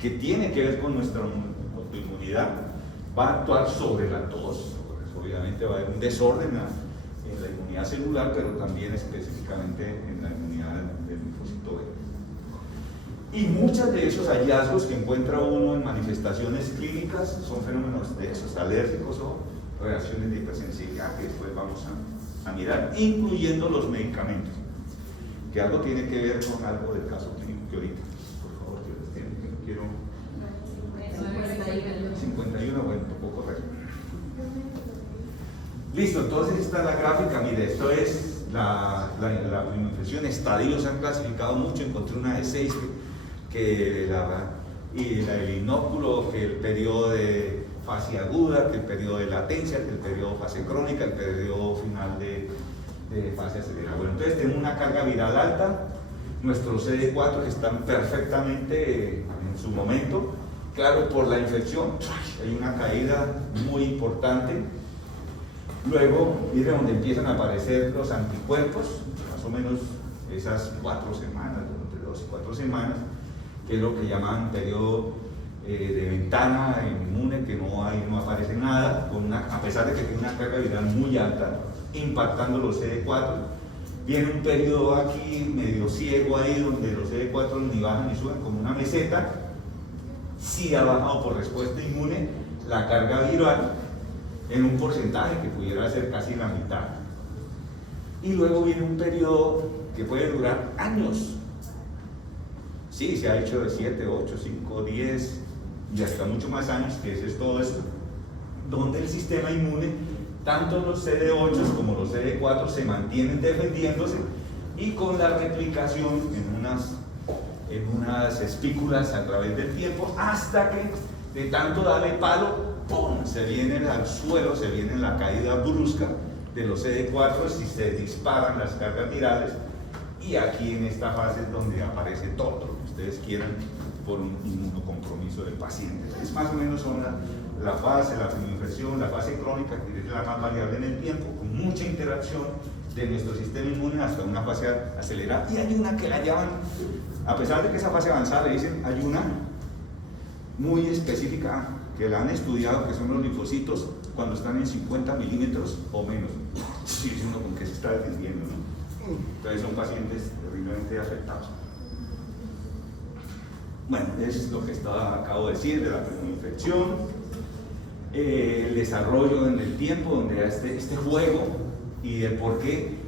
que tiene que ver con nuestra autoinmunidad, va a actuar sobre la tos, obviamente va a haber un desorden en la inmunidad celular, pero también específicamente en la inmunidad del linfocito B. Y muchos de esos hallazgos que encuentra uno en manifestaciones clínicas son fenómenos de esos alérgicos o reacciones de hipersensibilidad que después vamos a mirar, incluyendo los medicamentos, que algo tiene que ver con algo del caso clínico que ahorita, por favor, que quiero 51, bueno, poco correcto. Listo, entonces esta es la gráfica, mire, esto es la infección, estadios se han clasificado mucho, encontré una de 6 el inóculo, que el periodo de fase aguda, que el periodo de latencia, que el periodo de fase crónica, el periodo final de fase acelerada. Bueno, entonces tenemos una carga viral alta, nuestros CD4 están perfectamente en su momento. Claro, por la infección hay una caída muy importante. Luego, mire donde empiezan a aparecer los anticuerpos, más o menos esas 4 semanas, entre 2 y 4 semanas, que es lo que llaman periodo de ventana inmune, que no aparece nada, a pesar de que tiene una carga viral muy alta, impactando los CD4. Viene un periodo aquí medio ciego ahí, donde los CD4 ni bajan ni suben, como una meseta. Sí ha bajado por respuesta inmune la carga viral en un porcentaje que pudiera ser casi la mitad. Y luego viene un periodo que puede durar años. Sí, se ha hecho de 7, 8, 5, 10 y hasta mucho más años, que ese es todo esto, donde el sistema inmune, tanto los CD8 como los CD4 se mantienen defendiéndose y con la replicación en unas espículas a través del tiempo, hasta que de tanto darle palo, ¡pum!, se viene al suelo, se viene la caída brusca de los CD4 y se disparan las cargas virales, y aquí en esta fase es donde aparece todo lo que ustedes quieran por un inmunocompromiso del paciente. Es más o menos son la fase, la infección, la fase crónica, que es la más variable en el tiempo, con mucha interacción de nuestro sistema inmune hasta una fase acelerada. Y hay una que la llaman, a pesar de que esa fase avanzada le dicen, hay una muy específica que la han estudiado, que son los linfocitos cuando están en 50 milímetros o menos. Sí, es uno con que se está defendiendo, ¿no? Entonces son pacientes terriblemente afectados. Bueno, es lo que acabo de decir de la infección, el desarrollo en el tiempo, donde este juego y el por qué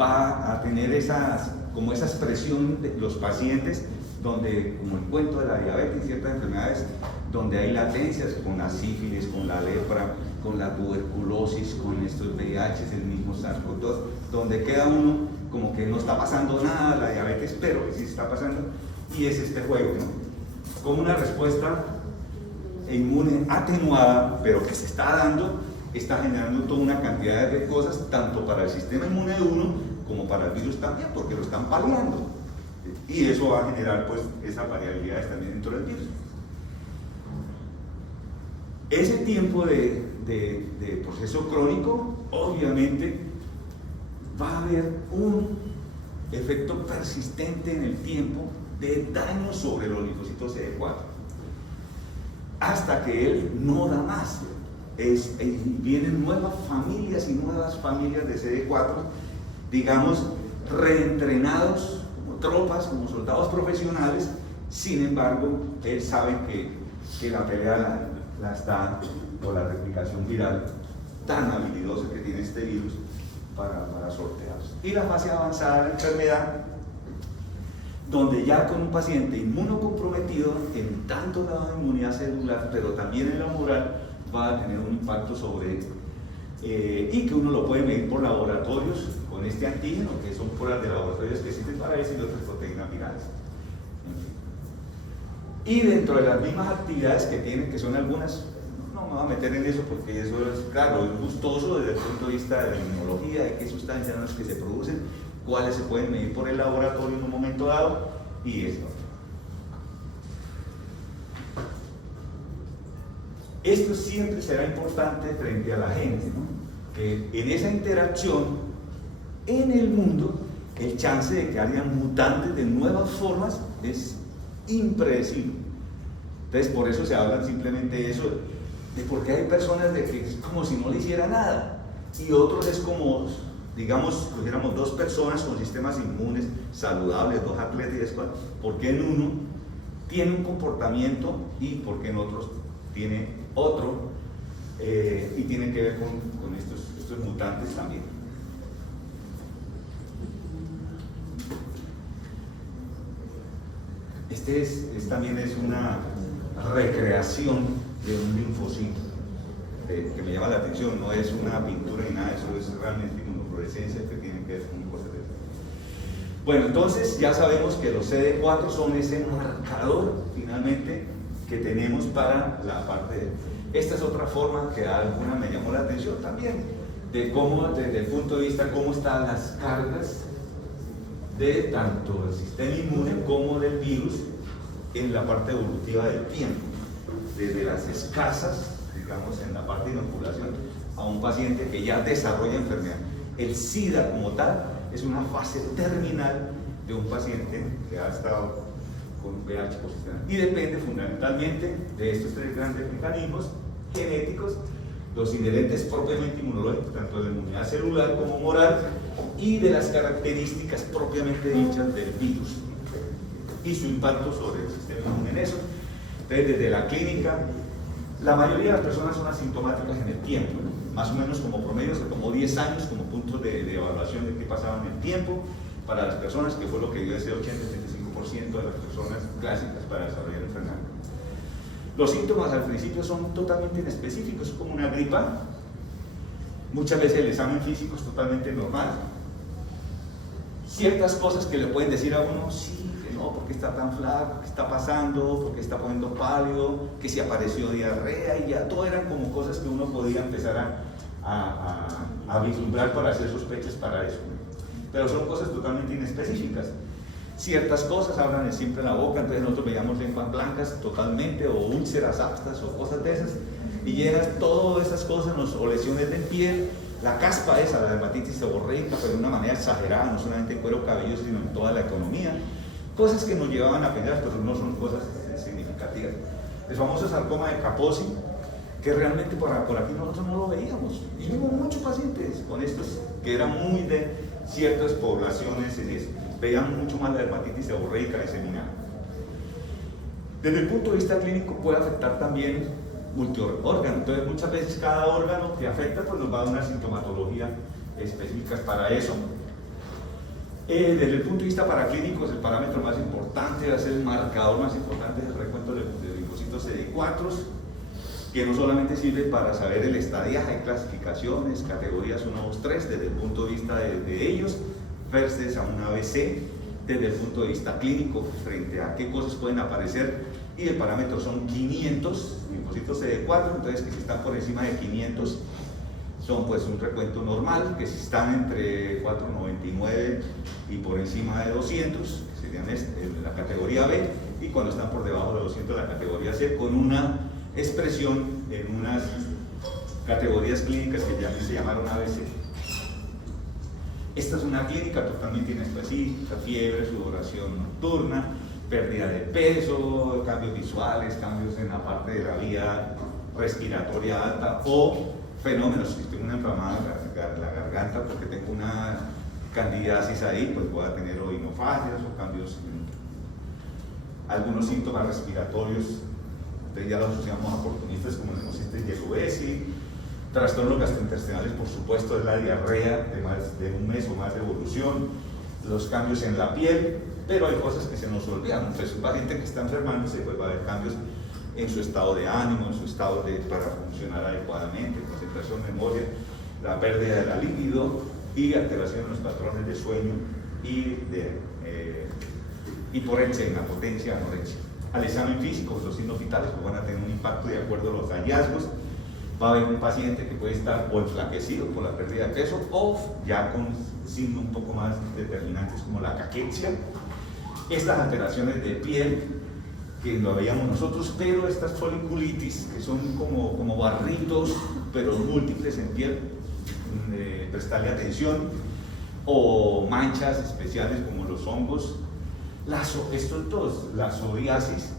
va a tener esa expresión de los pacientes, donde, como el cuento de la diabetes y ciertas enfermedades, donde hay latencias con la sífilis, con la lepra, con la tuberculosis, con estos VIH, el mismo SARS-CoV-2, donde queda uno como que no está pasando nada, la diabetes, pero sí está pasando, y es este juego, ¿no? Como una respuesta inmune atenuada, pero que se está dando, está generando toda una cantidad de cosas, tanto para el sistema inmune de uno, como para el virus también, porque lo están paliando. Y eso va a generar, pues, esas variabilidades también dentro del virus. Ese tiempo de proceso crónico, obviamente, va a haber un efecto persistente en el tiempo de daño sobre los linfocitos CD4, hasta que él no da más. Vienen nuevas familias y nuevas familias de CD4, digamos, reentrenados como tropas, como soldados profesionales. Sin embargo, él sabe que la pelea la está, por la replicación viral tan habilidosa que tiene este virus, para sortearlos. Y la fase avanzada de la enfermedad, donde ya con un paciente inmunocomprometido, en tanto la inmunidad celular, pero también en la humoral, va a tener un impacto sobre, y que uno lo puede medir por laboratorios con este antígeno, que son pruebas de laboratorios que existen para eso, y otras proteínas virales. Y dentro de las mismas actividades que tienen, que son algunas, no me voy a meter en eso porque eso es, claro, es gustoso desde el punto de vista de la inmunología, de qué sustancias son las que se producen, cuáles se pueden medir por el laboratorio en un momento dado, y esto. Esto siempre será importante frente a la gente, ¿no? Que en esa interacción en el mundo, el chance de que hayan mutantes de nuevas formas es impredecible. Entonces, por eso se habla simplemente de eso, de por qué hay personas de que es como si no le hiciera nada, y otros es como, digamos, cogiéramos dos personas con sistemas inmunes saludables, dos atletas y después, ¿por qué en uno tiene un comportamiento y por qué en otros tiene otro? Y tiene que ver con estos mutantes también. También es una recreación de un linfocito que me llama la atención, no es una pintura ni nada, eso es realmente inmunofluorescencia que tiene que ver con cosas de eso. Bueno, entonces ya sabemos que los CD4 son ese marcador finalmente que tenemos para la parte de... Esta es otra forma que alguna me llamó la atención también, de cómo, desde el punto de vista cómo están las cargas de tanto el sistema inmune como del virus en la parte evolutiva del tiempo, desde las escasas, digamos, en la parte de inoculación, a un paciente que ya desarrolla enfermedad. El SIDA como tal es una fase terminal de un paciente que ha estado con VIH posicional y depende fundamentalmente de estos tres grandes mecanismos genéticos, los inherentes propiamente inmunológicos, tanto de la inmunidad celular como humoral, y de las características propiamente dichas del virus y su impacto sobre el sistema inmune en eso. Entonces, desde la clínica, la mayoría de las personas son asintomáticas en el tiempo, ¿no? Más o menos como promedio, se tomó 10 años como punto de evaluación de qué pasaba en el tiempo para las personas, que fue lo que dio ese 80-85% de las personas clásicas para desarrollar enfermedad. Los síntomas al principio son totalmente inespecíficos, es como una gripa. Muchas veces el examen físico es totalmente normal. Ciertas cosas que le pueden decir a uno, sí, que no, porque está tan flaco, qué está pasando, porque está poniendo pálido, que si apareció diarrea, y ya todo eran como cosas que uno podía empezar a vislumbrar para hacer sospechas para eso. Pero son cosas totalmente inespecíficas. Ciertas cosas hablan siempre en la boca, entonces nosotros veíamos lenguas blancas totalmente, o úlceras aptas, o cosas de esas, y llenas todas esas cosas, o lesiones de piel, la caspa esa, la dermatitis seborreica, pero de una manera exagerada, no solamente en cuero cabelloso, sino en toda la economía, cosas que nos llevaban a pensar, pero no son cosas significativas. El famoso sarcoma de Kaposi, que realmente por aquí nosotros no lo veíamos, y hubo muchos pacientes con estos, que eran muy de ciertas poblaciones en eso. Veían mucho más la dermatitis seborreica diseminada. Desde el punto de vista clínico puede afectar también multiórgano, entonces muchas veces cada órgano que afecta pues nos va a dar una sintomatología específica para eso. Desde el punto de vista paraclínico, el parámetro más importante, es el marcador más importante, es el recuento de linfocitos CD4, que no solamente sirve para saber el estadiaje, hay clasificaciones, categorías 1, 2, 3, desde el punto de vista de ellos, versus a un ABC, desde el punto de vista clínico, frente a qué cosas pueden aparecer, y el parámetro son 500 linfocitos CD4, entonces que si están por encima de 500 son pues un recuento normal, que si están entre 499 y por encima de 200, serían en la categoría B, y cuando están por debajo de 200 la categoría C, con una expresión en unas categorías clínicas que ya se llamaron ABC. Esta es una clínica totalmente inespecífica: fiebre, sudoración nocturna, pérdida de peso, cambios visuales, cambios en la parte de la vía respiratoria alta, o fenómenos, si tengo una inflamada la garganta porque tengo una candidiasis ahí, pues voy a tener oinofagias o cambios en algunos síntomas respiratorios, entonces ya los asociamos a oportunistas como neumocitis yeluesi, Trastornos gastrointestinales, por supuesto, es la diarrea de más de un mes o más de evolución, los cambios en la piel, pero hay cosas que se nos olvidan. Entonces, un paciente que está enfermándose, pues va a haber cambios en su estado de ánimo, en su estado para funcionar adecuadamente, concentración, memoria, la pérdida de la libido y alteración en los patrones de sueño y de hiporexia, inapotencia, anorexia. Al examen físico, los signos vitales pues, van a tener un impacto de acuerdo a los hallazgos. Va a haber un paciente que puede estar o enflaquecido por la pérdida de peso o ya con signos un poco más determinantes como la caquexia. Estas alteraciones de piel que lo veíamos nosotros, pero estas foliculitis que son como barritos pero múltiples en piel, prestarle atención, o manchas especiales como los hongos, estos dos, la psoriasis,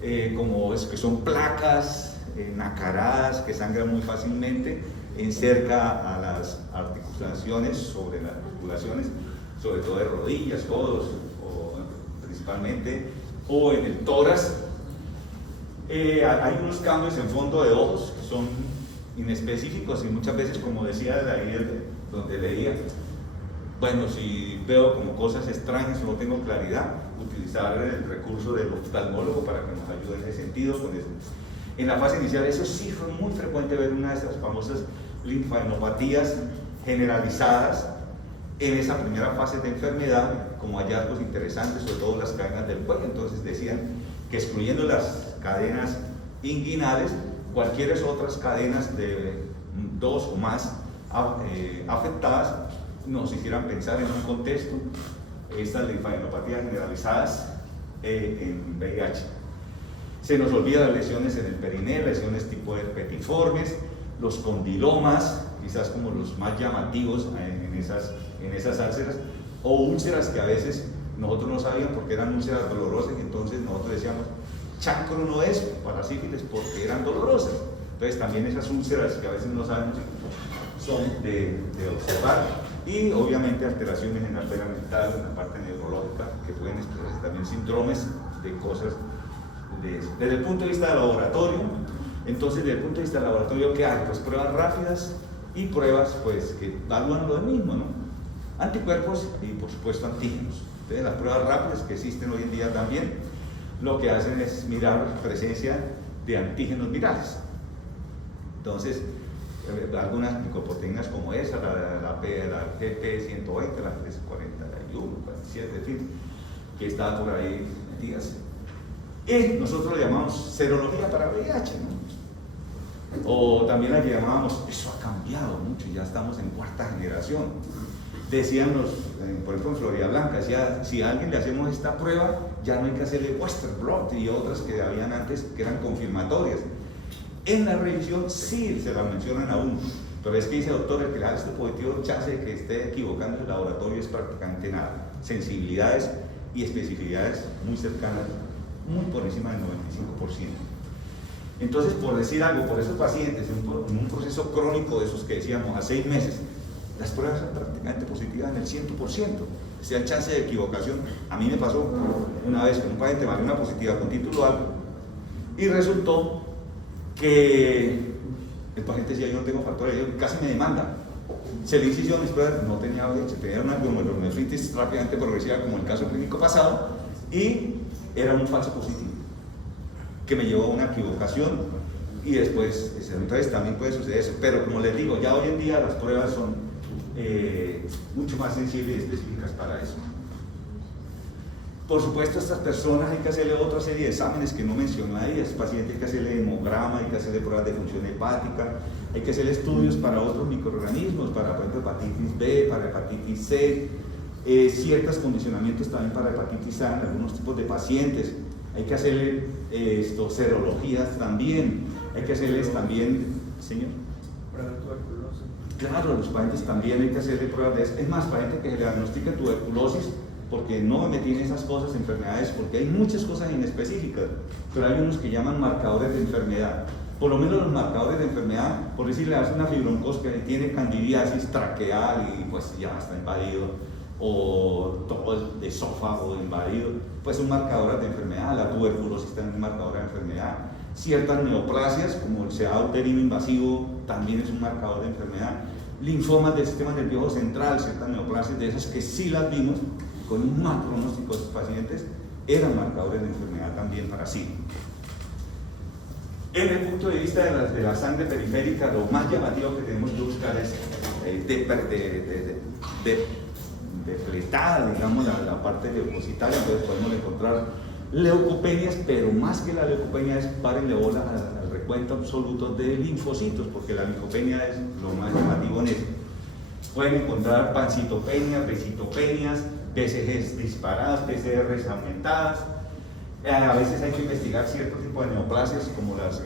que son placas nacaradas que sangran muy fácilmente en cerca a las articulaciones, sobre las articulaciones, sobre todo de rodillas, codos, principalmente, o en el tórax. Hay unos cambios en fondo de ojos que son inespecíficos y muchas veces, como decía ahí donde leía, bueno, si veo como cosas extrañas o no tengo claridad, utilizar el recurso del oftalmólogo para que nos ayude en ese sentido. Con eso. En la fase inicial, eso sí fue muy frecuente ver una de esas famosas linfadenopatías generalizadas en esa primera fase de enfermedad, como hallazgos interesantes, sobre todo las cadenas del cuello. Entonces decían que excluyendo las cadenas inguinales, cualquiera otras cadenas de 2 o más afectadas nos hicieran pensar en un contexto estas linfadenopatías generalizadas en VIH. Se nos olvida las lesiones en el perineo, lesiones tipo herpetiformes, los condilomas, quizás como los más llamativos en esas úlceras, o úlceras que a veces nosotros no sabíamos porque eran úlceras dolorosas, y entonces nosotros decíamos, chancro no es para sífilis porque eran dolorosas. Entonces también esas úlceras que a veces no sabemos son de observar. Y obviamente alteraciones en la esfera mental, en la parte neurológica, que pueden expresarse también síndromes de cosas de eso. Desde el punto de vista del laboratorio, entonces desde el punto de vista del laboratorio, ¿qué hay? Pues pruebas rápidas y pruebas pues que evalúan lo mismo, ¿no? Anticuerpos y por supuesto antígenos. Entonces las pruebas rápidas que existen hoy en día también, lo que hacen es mirar presencia de antígenos virales. Entonces, algunas glicoproteínas como esa, la GP120, la 341, 47, en fin, que está por ahí metidas. Y nosotros lo llamamos serología para VIH, ¿no? O también la llamábamos, eso ha cambiado mucho, ya estamos en 4ª generación. Decían por ejemplo en Florida Blanca, decía, si a alguien le hacemos esta prueba, ya no hay que hacerle Western blot y otras que habían antes que eran confirmatorias. En la revisión sí se la mencionan aún, pero es que dice, doctor, el que le haga este positivo, el chance de que esté equivocando el laboratorio es prácticamente nada. Sensibilidades y especificidades muy cercanas, muy por encima del 95%. Entonces, por decir algo, por esos pacientes en un proceso crónico de esos que decíamos a 6 meses, las pruebas son prácticamente positivas en el 100%. O sea, el chance de equivocación, a mí me pasó una vez con un paciente, me dio una positiva con título alto y resultó que el paciente decía, yo no tengo factores, casi me demanda. Se le hicieron mis pruebas, no tenía VIH, tenía una glomerulonefritis rápidamente progresiva como el caso clínico pasado y era un falso positivo que me llevó a una equivocación y después, entonces también puede suceder eso, pero como les digo, ya hoy en día las pruebas son mucho más sensibles y específicas para eso. Por supuesto, a estas personas hay que hacerle otra serie de exámenes que no mencioné ahí. A este paciente hay que hacerle hemograma, hay que hacerle pruebas de función hepática, hay que hacerle estudios para otros microorganismos, para por ejemplo hepatitis B, para hepatitis C, ciertos condicionamientos también para hepatitis A en algunos tipos de pacientes. Hay que hacerle serologías también, hay que hacerles también, señor. Prueba de tuberculosis. Claro, a los pacientes también hay que hacerle pruebas de eso. Es más, paciente que se le diagnostica tuberculosis, porque no me metí en esas cosas, enfermedades, porque hay muchas cosas inespecíficas, pero hay unos que llaman marcadores de enfermedad. Por lo menos los marcadores de enfermedad, por decirle, hace una fibroncoscopia y tiene candidiasis traqueal y pues ya está invadido, o todo el esófago invadido, pues son marcadores de enfermedad. La tuberculosis también es marcadora de enfermedad. ciertas neoplasias, como el sedado uterino invasivo, también es un marcador de enfermedad. Linfomas del sistema nervioso central, ciertas neoplasias de esas que sí las vimos, con un mal pronóstico de estos pacientes, eran marcadores de enfermedad también para sí. En el punto de vista de la sangre periférica, lo más llamativo que tenemos que buscar es depletada, digamos, la parte leucocitaria. Entonces podemos encontrar leucopenias, pero más que la leucopenia es párenle bola al recuento absoluto de linfocitos, porque la linfopenia es lo más llamativo en eso. Pueden encontrar pancitopenias, becitopenias, BCGs disparadas, PCRs aumentadas. A veces hay que investigar cierto tipo de neoplasias como las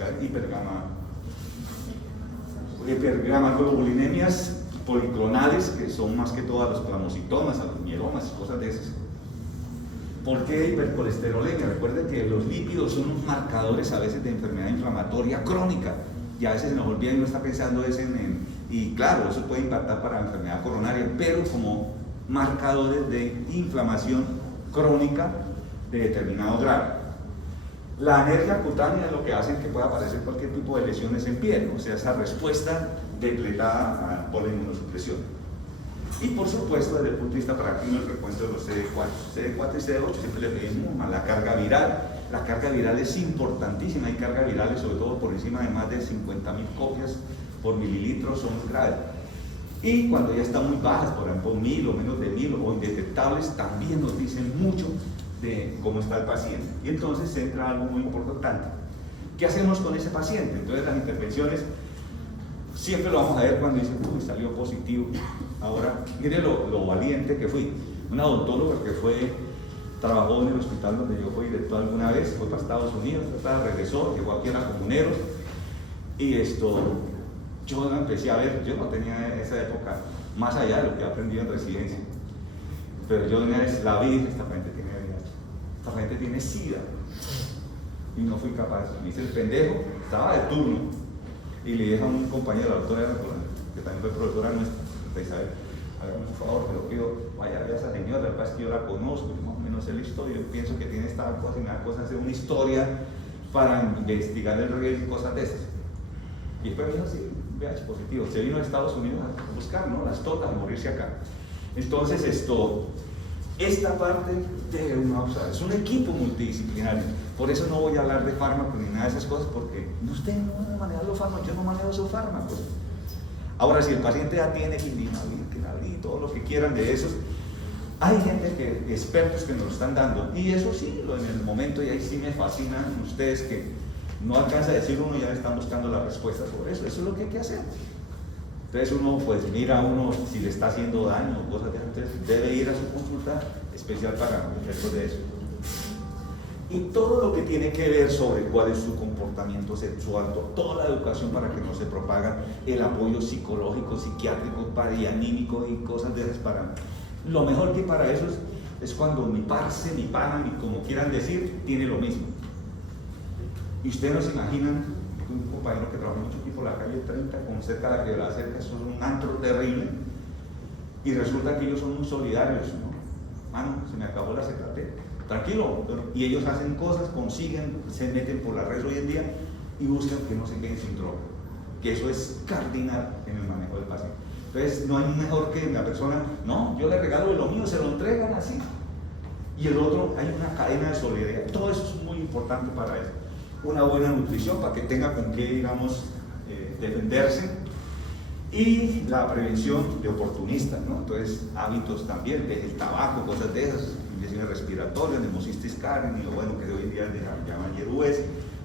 hipergamaglobulinemias policlonales, que son más que todas los plasmocitomas, los mielomas, cosas de esas. ¿Por qué hipercolesterolemia? Recuerden que los lípidos son unos marcadores a veces de enfermedad inflamatoria crónica, y a veces se nos olvida y uno está pensando y claro, eso puede impactar para la enfermedad coronaria, pero como marcadores de inflamación crónica de determinado grado. La alergia cutánea es lo que hace que pueda aparecer cualquier tipo de lesiones en piel, o sea, esa respuesta depletada por la inmunosupresión. Y por supuesto, desde el punto de vista práctico, el recuento de los CD4 y CD8, siempre le pedimos a la carga viral. La carga viral es importantísima, hay cargas virales, sobre todo por encima de más de 50.000 copias por mililitro, son graves. Y cuando ya están muy bajas, por ejemplo 1000 o menos de 1000 o indetectables, también nos dicen mucho de cómo está el paciente. Y entonces entra algo muy importante. ¿Qué hacemos con ese paciente? Entonces las intervenciones siempre lo vamos a ver cuando dicen, uy, salió positivo. Ahora, mire lo valiente que fui. Una odontóloga que trabajó en el hospital donde yo fui director alguna vez, fue para Estados Unidos, regresó, llegó aquí a la Comuneros, y yo empecé a ver, yo no tenía esa época, más allá de lo que he aprendido en residencia, pero yo una vez la vi, esta gente tiene VIH, esta gente tiene SIDA, y no fui capaz. Me hice el pendejo, estaba de turno, y le dije a un compañero, la doctora, que también fue profesora nuestra, Isabel, hágame un favor, pero pido, vaya a ver a esa señora, la verdad es que yo la conozco, más o menos sé la historia, yo pienso que tiene esta cosa y me da cosas, hacer una historia para investigar el riesgo y cosas de esas. Y después me dijo, sí, VIH positivo, se vino a Estados Unidos a buscar, ¿no?, las totas, a morirse acá. Entonces esta parte debe uno usar, es un equipo multidisciplinario. Por eso no voy a hablar de fármacos ni nada de esas cosas, porque ustedes no van a manejar los fármacos, yo no manejo esos fármacos. Ahora, si el paciente ya tiene quinalil, todo lo que quieran de esos, hay gente expertos que nos lo están dando, y eso sí, en el momento, y ahí sí me fascinan ustedes que no alcanza a decir uno, ya están buscando la respuesta sobre eso. Eso es lo que hay que hacer. Entonces uno pues mira si le está haciendo daño o cosas de eso, entonces debe ir a su consulta especial para efectos de eso. Y todo lo que tiene que ver sobre cuál es su comportamiento sexual, toda la educación para que no se propaga, el apoyo psicológico, psiquiátrico, y anímico y cosas de esas para... Lo mejor que para eso es cuando mi parce, mi pana, como quieran decir, tiene lo mismo. Y ustedes no se imaginan, un compañero que trabaja mucho tiempo en la calle 30, con cerca de la que la cerca, eso es un antro terrible, y resulta que ellos son muy solidarios, ¿no? Mano, se me acabó la secretaria, tranquilo, y ellos hacen cosas, consiguen, se meten por las redes hoy en día y buscan que no se queden sin droga, que eso es cardinal en el manejo del paciente. Entonces no hay mejor que una persona, no, yo le regalo lo mío, se lo entregan así, y el otro, hay una cadena de solidaridad. Todo eso es muy importante para eso. Una buena nutrición para que tenga con qué, digamos, defenderse, y la prevención de oportunistas, ¿no? Entonces hábitos también, el tabaco, cosas de esas, infecciones respiratorias, neumocitis carin, y lo bueno que hoy en día llaman yerúes,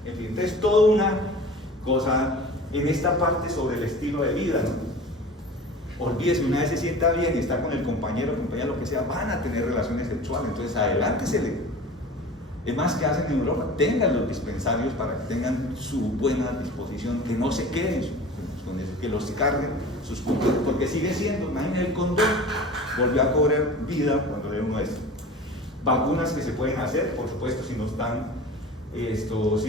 en fin. Entonces toda una cosa en esta parte sobre el estilo de vida, ¿no? Olvídese, una vez se sienta bien y está con el compañero, compañera, lo que sea, van a tener relaciones sexuales, entonces adelántesele. Es más, que hacen en Europa, tengan los dispensarios para que tengan su buena disposición, que no se queden con eso, que los carguen sus puntos, porque sigue siendo, imagínense, el condón volvió a cobrar vida cuando le uno esto. Vacunas que se pueden hacer, por supuesto, si no están, si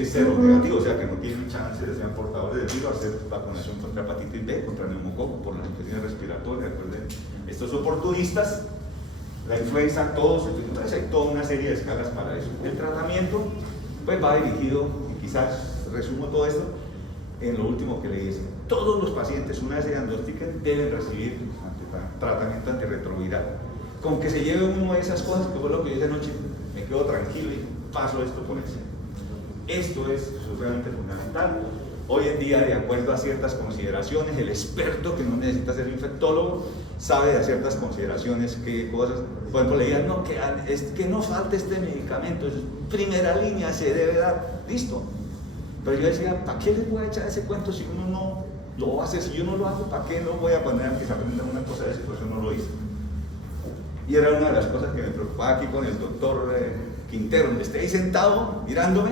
es cero negativo, o sea que no tienen chance de ser portadores del virus, hacer vacunación contra hepatitis B, contra neumococo, por las infecciones respiratorias. Recuerden, estos oportunistas, la influenza, todos, entonces hay toda una serie de escalas para eso. El tratamiento pues va dirigido, y quizás resumo todo esto en lo último que le dice. Todos los pacientes, una vez se diagnostiquen, deben recibir tratamiento antirretroviral. Con que se lleve uno de esas cosas, que fue lo que yo hice anoche, me quedo tranquilo y paso esto por encima. Esto es realmente fundamental. Hoy en día, de acuerdo a ciertas consideraciones, el experto que no necesita ser infectólogo sabe de ciertas consideraciones, qué cosas. Por ejemplo, le digan, no, que no falte este medicamento, es primera línea, se debe dar, listo. Pero yo decía, ¿para qué les voy a echar ese cuento si uno no lo hace? Si yo no lo hago, ¿para qué no voy a poner a que se aprenda una cosa de eso? Por eso no lo hice. Y era una de las cosas que me preocupaba aquí con el doctor Quintero, donde esté ahí sentado mirándome.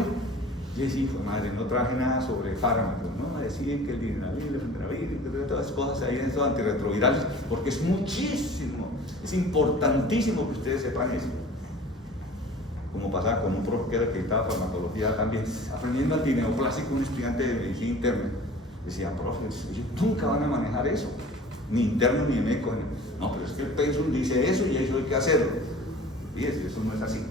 Yo decía, hijo de madre, no traje nada sobre fármacos, ¿no? Decir que el direnavir, el fentanil, todas las cosas ahí en estos antirretrovirales, porque es muchísimo, es importantísimo que ustedes sepan eso. Como pasaba con un profe que era que dictaba farmacología también, aprendiendo antineoplásico, un estudiante de medicina interna. Decía, profe, ellos nunca van a manejar eso, ni interno ni médico. No, pero es que el pensum dice eso y eso hay que hacerlo. Fíjense, eso no es así.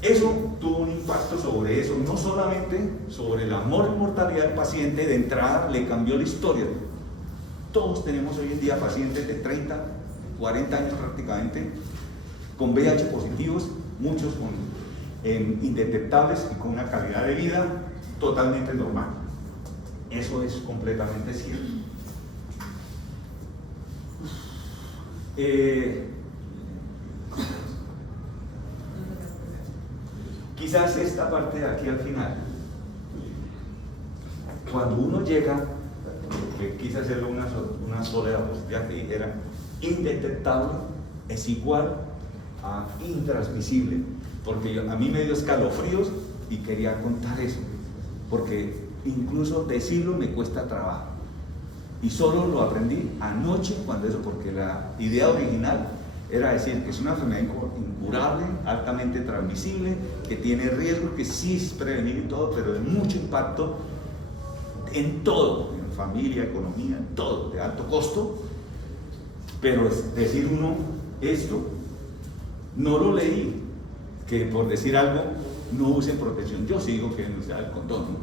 Eso tuvo un impacto sobre eso, no solamente sobre la mortalidad del paciente, de entrada le cambió la historia. Todos tenemos hoy en día pacientes de 30, 40 años prácticamente, con VIH positivos, muchos con indetectables y con una calidad de vida totalmente normal. Eso es completamente cierto. Quizás esta parte de aquí al final, cuando uno llega, que quise hacerle una sola diapositiva que dijera, indetectable es igual a intransmisible, porque a mí me dio escalofríos y quería contar eso, porque incluso decirlo me cuesta trabajo. Y solo lo aprendí anoche cuando eso, porque la idea original era decir que es una enfermedad incurable, altamente transmisible, que tiene riesgo, que sí es prevenir y todo, pero de mucho impacto en todo, en familia, economía, en todo, de alto costo. Pero es decir uno esto, no lo leí, que por decir algo, no usen protección. Yo sigo que no usar el condón, ¿no?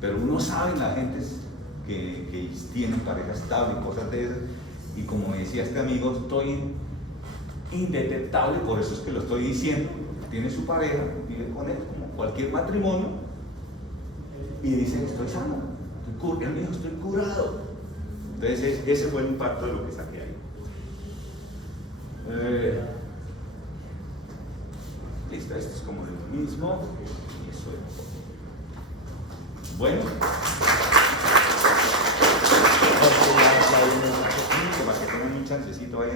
Pero uno sabe, la gente que tienen pareja estable y cosas de esas, y como me decía este amigo, estoy indetectable, por eso es que lo estoy diciendo, tiene su pareja, vive con él como cualquier matrimonio, y dice, estoy sano, él me dijo, estoy curado. Entonces ese fue el impacto de lo que saqué ahí. Listo, esto es como lo mismo, y eso es. Bueno, para que tengan un chancecito ahí.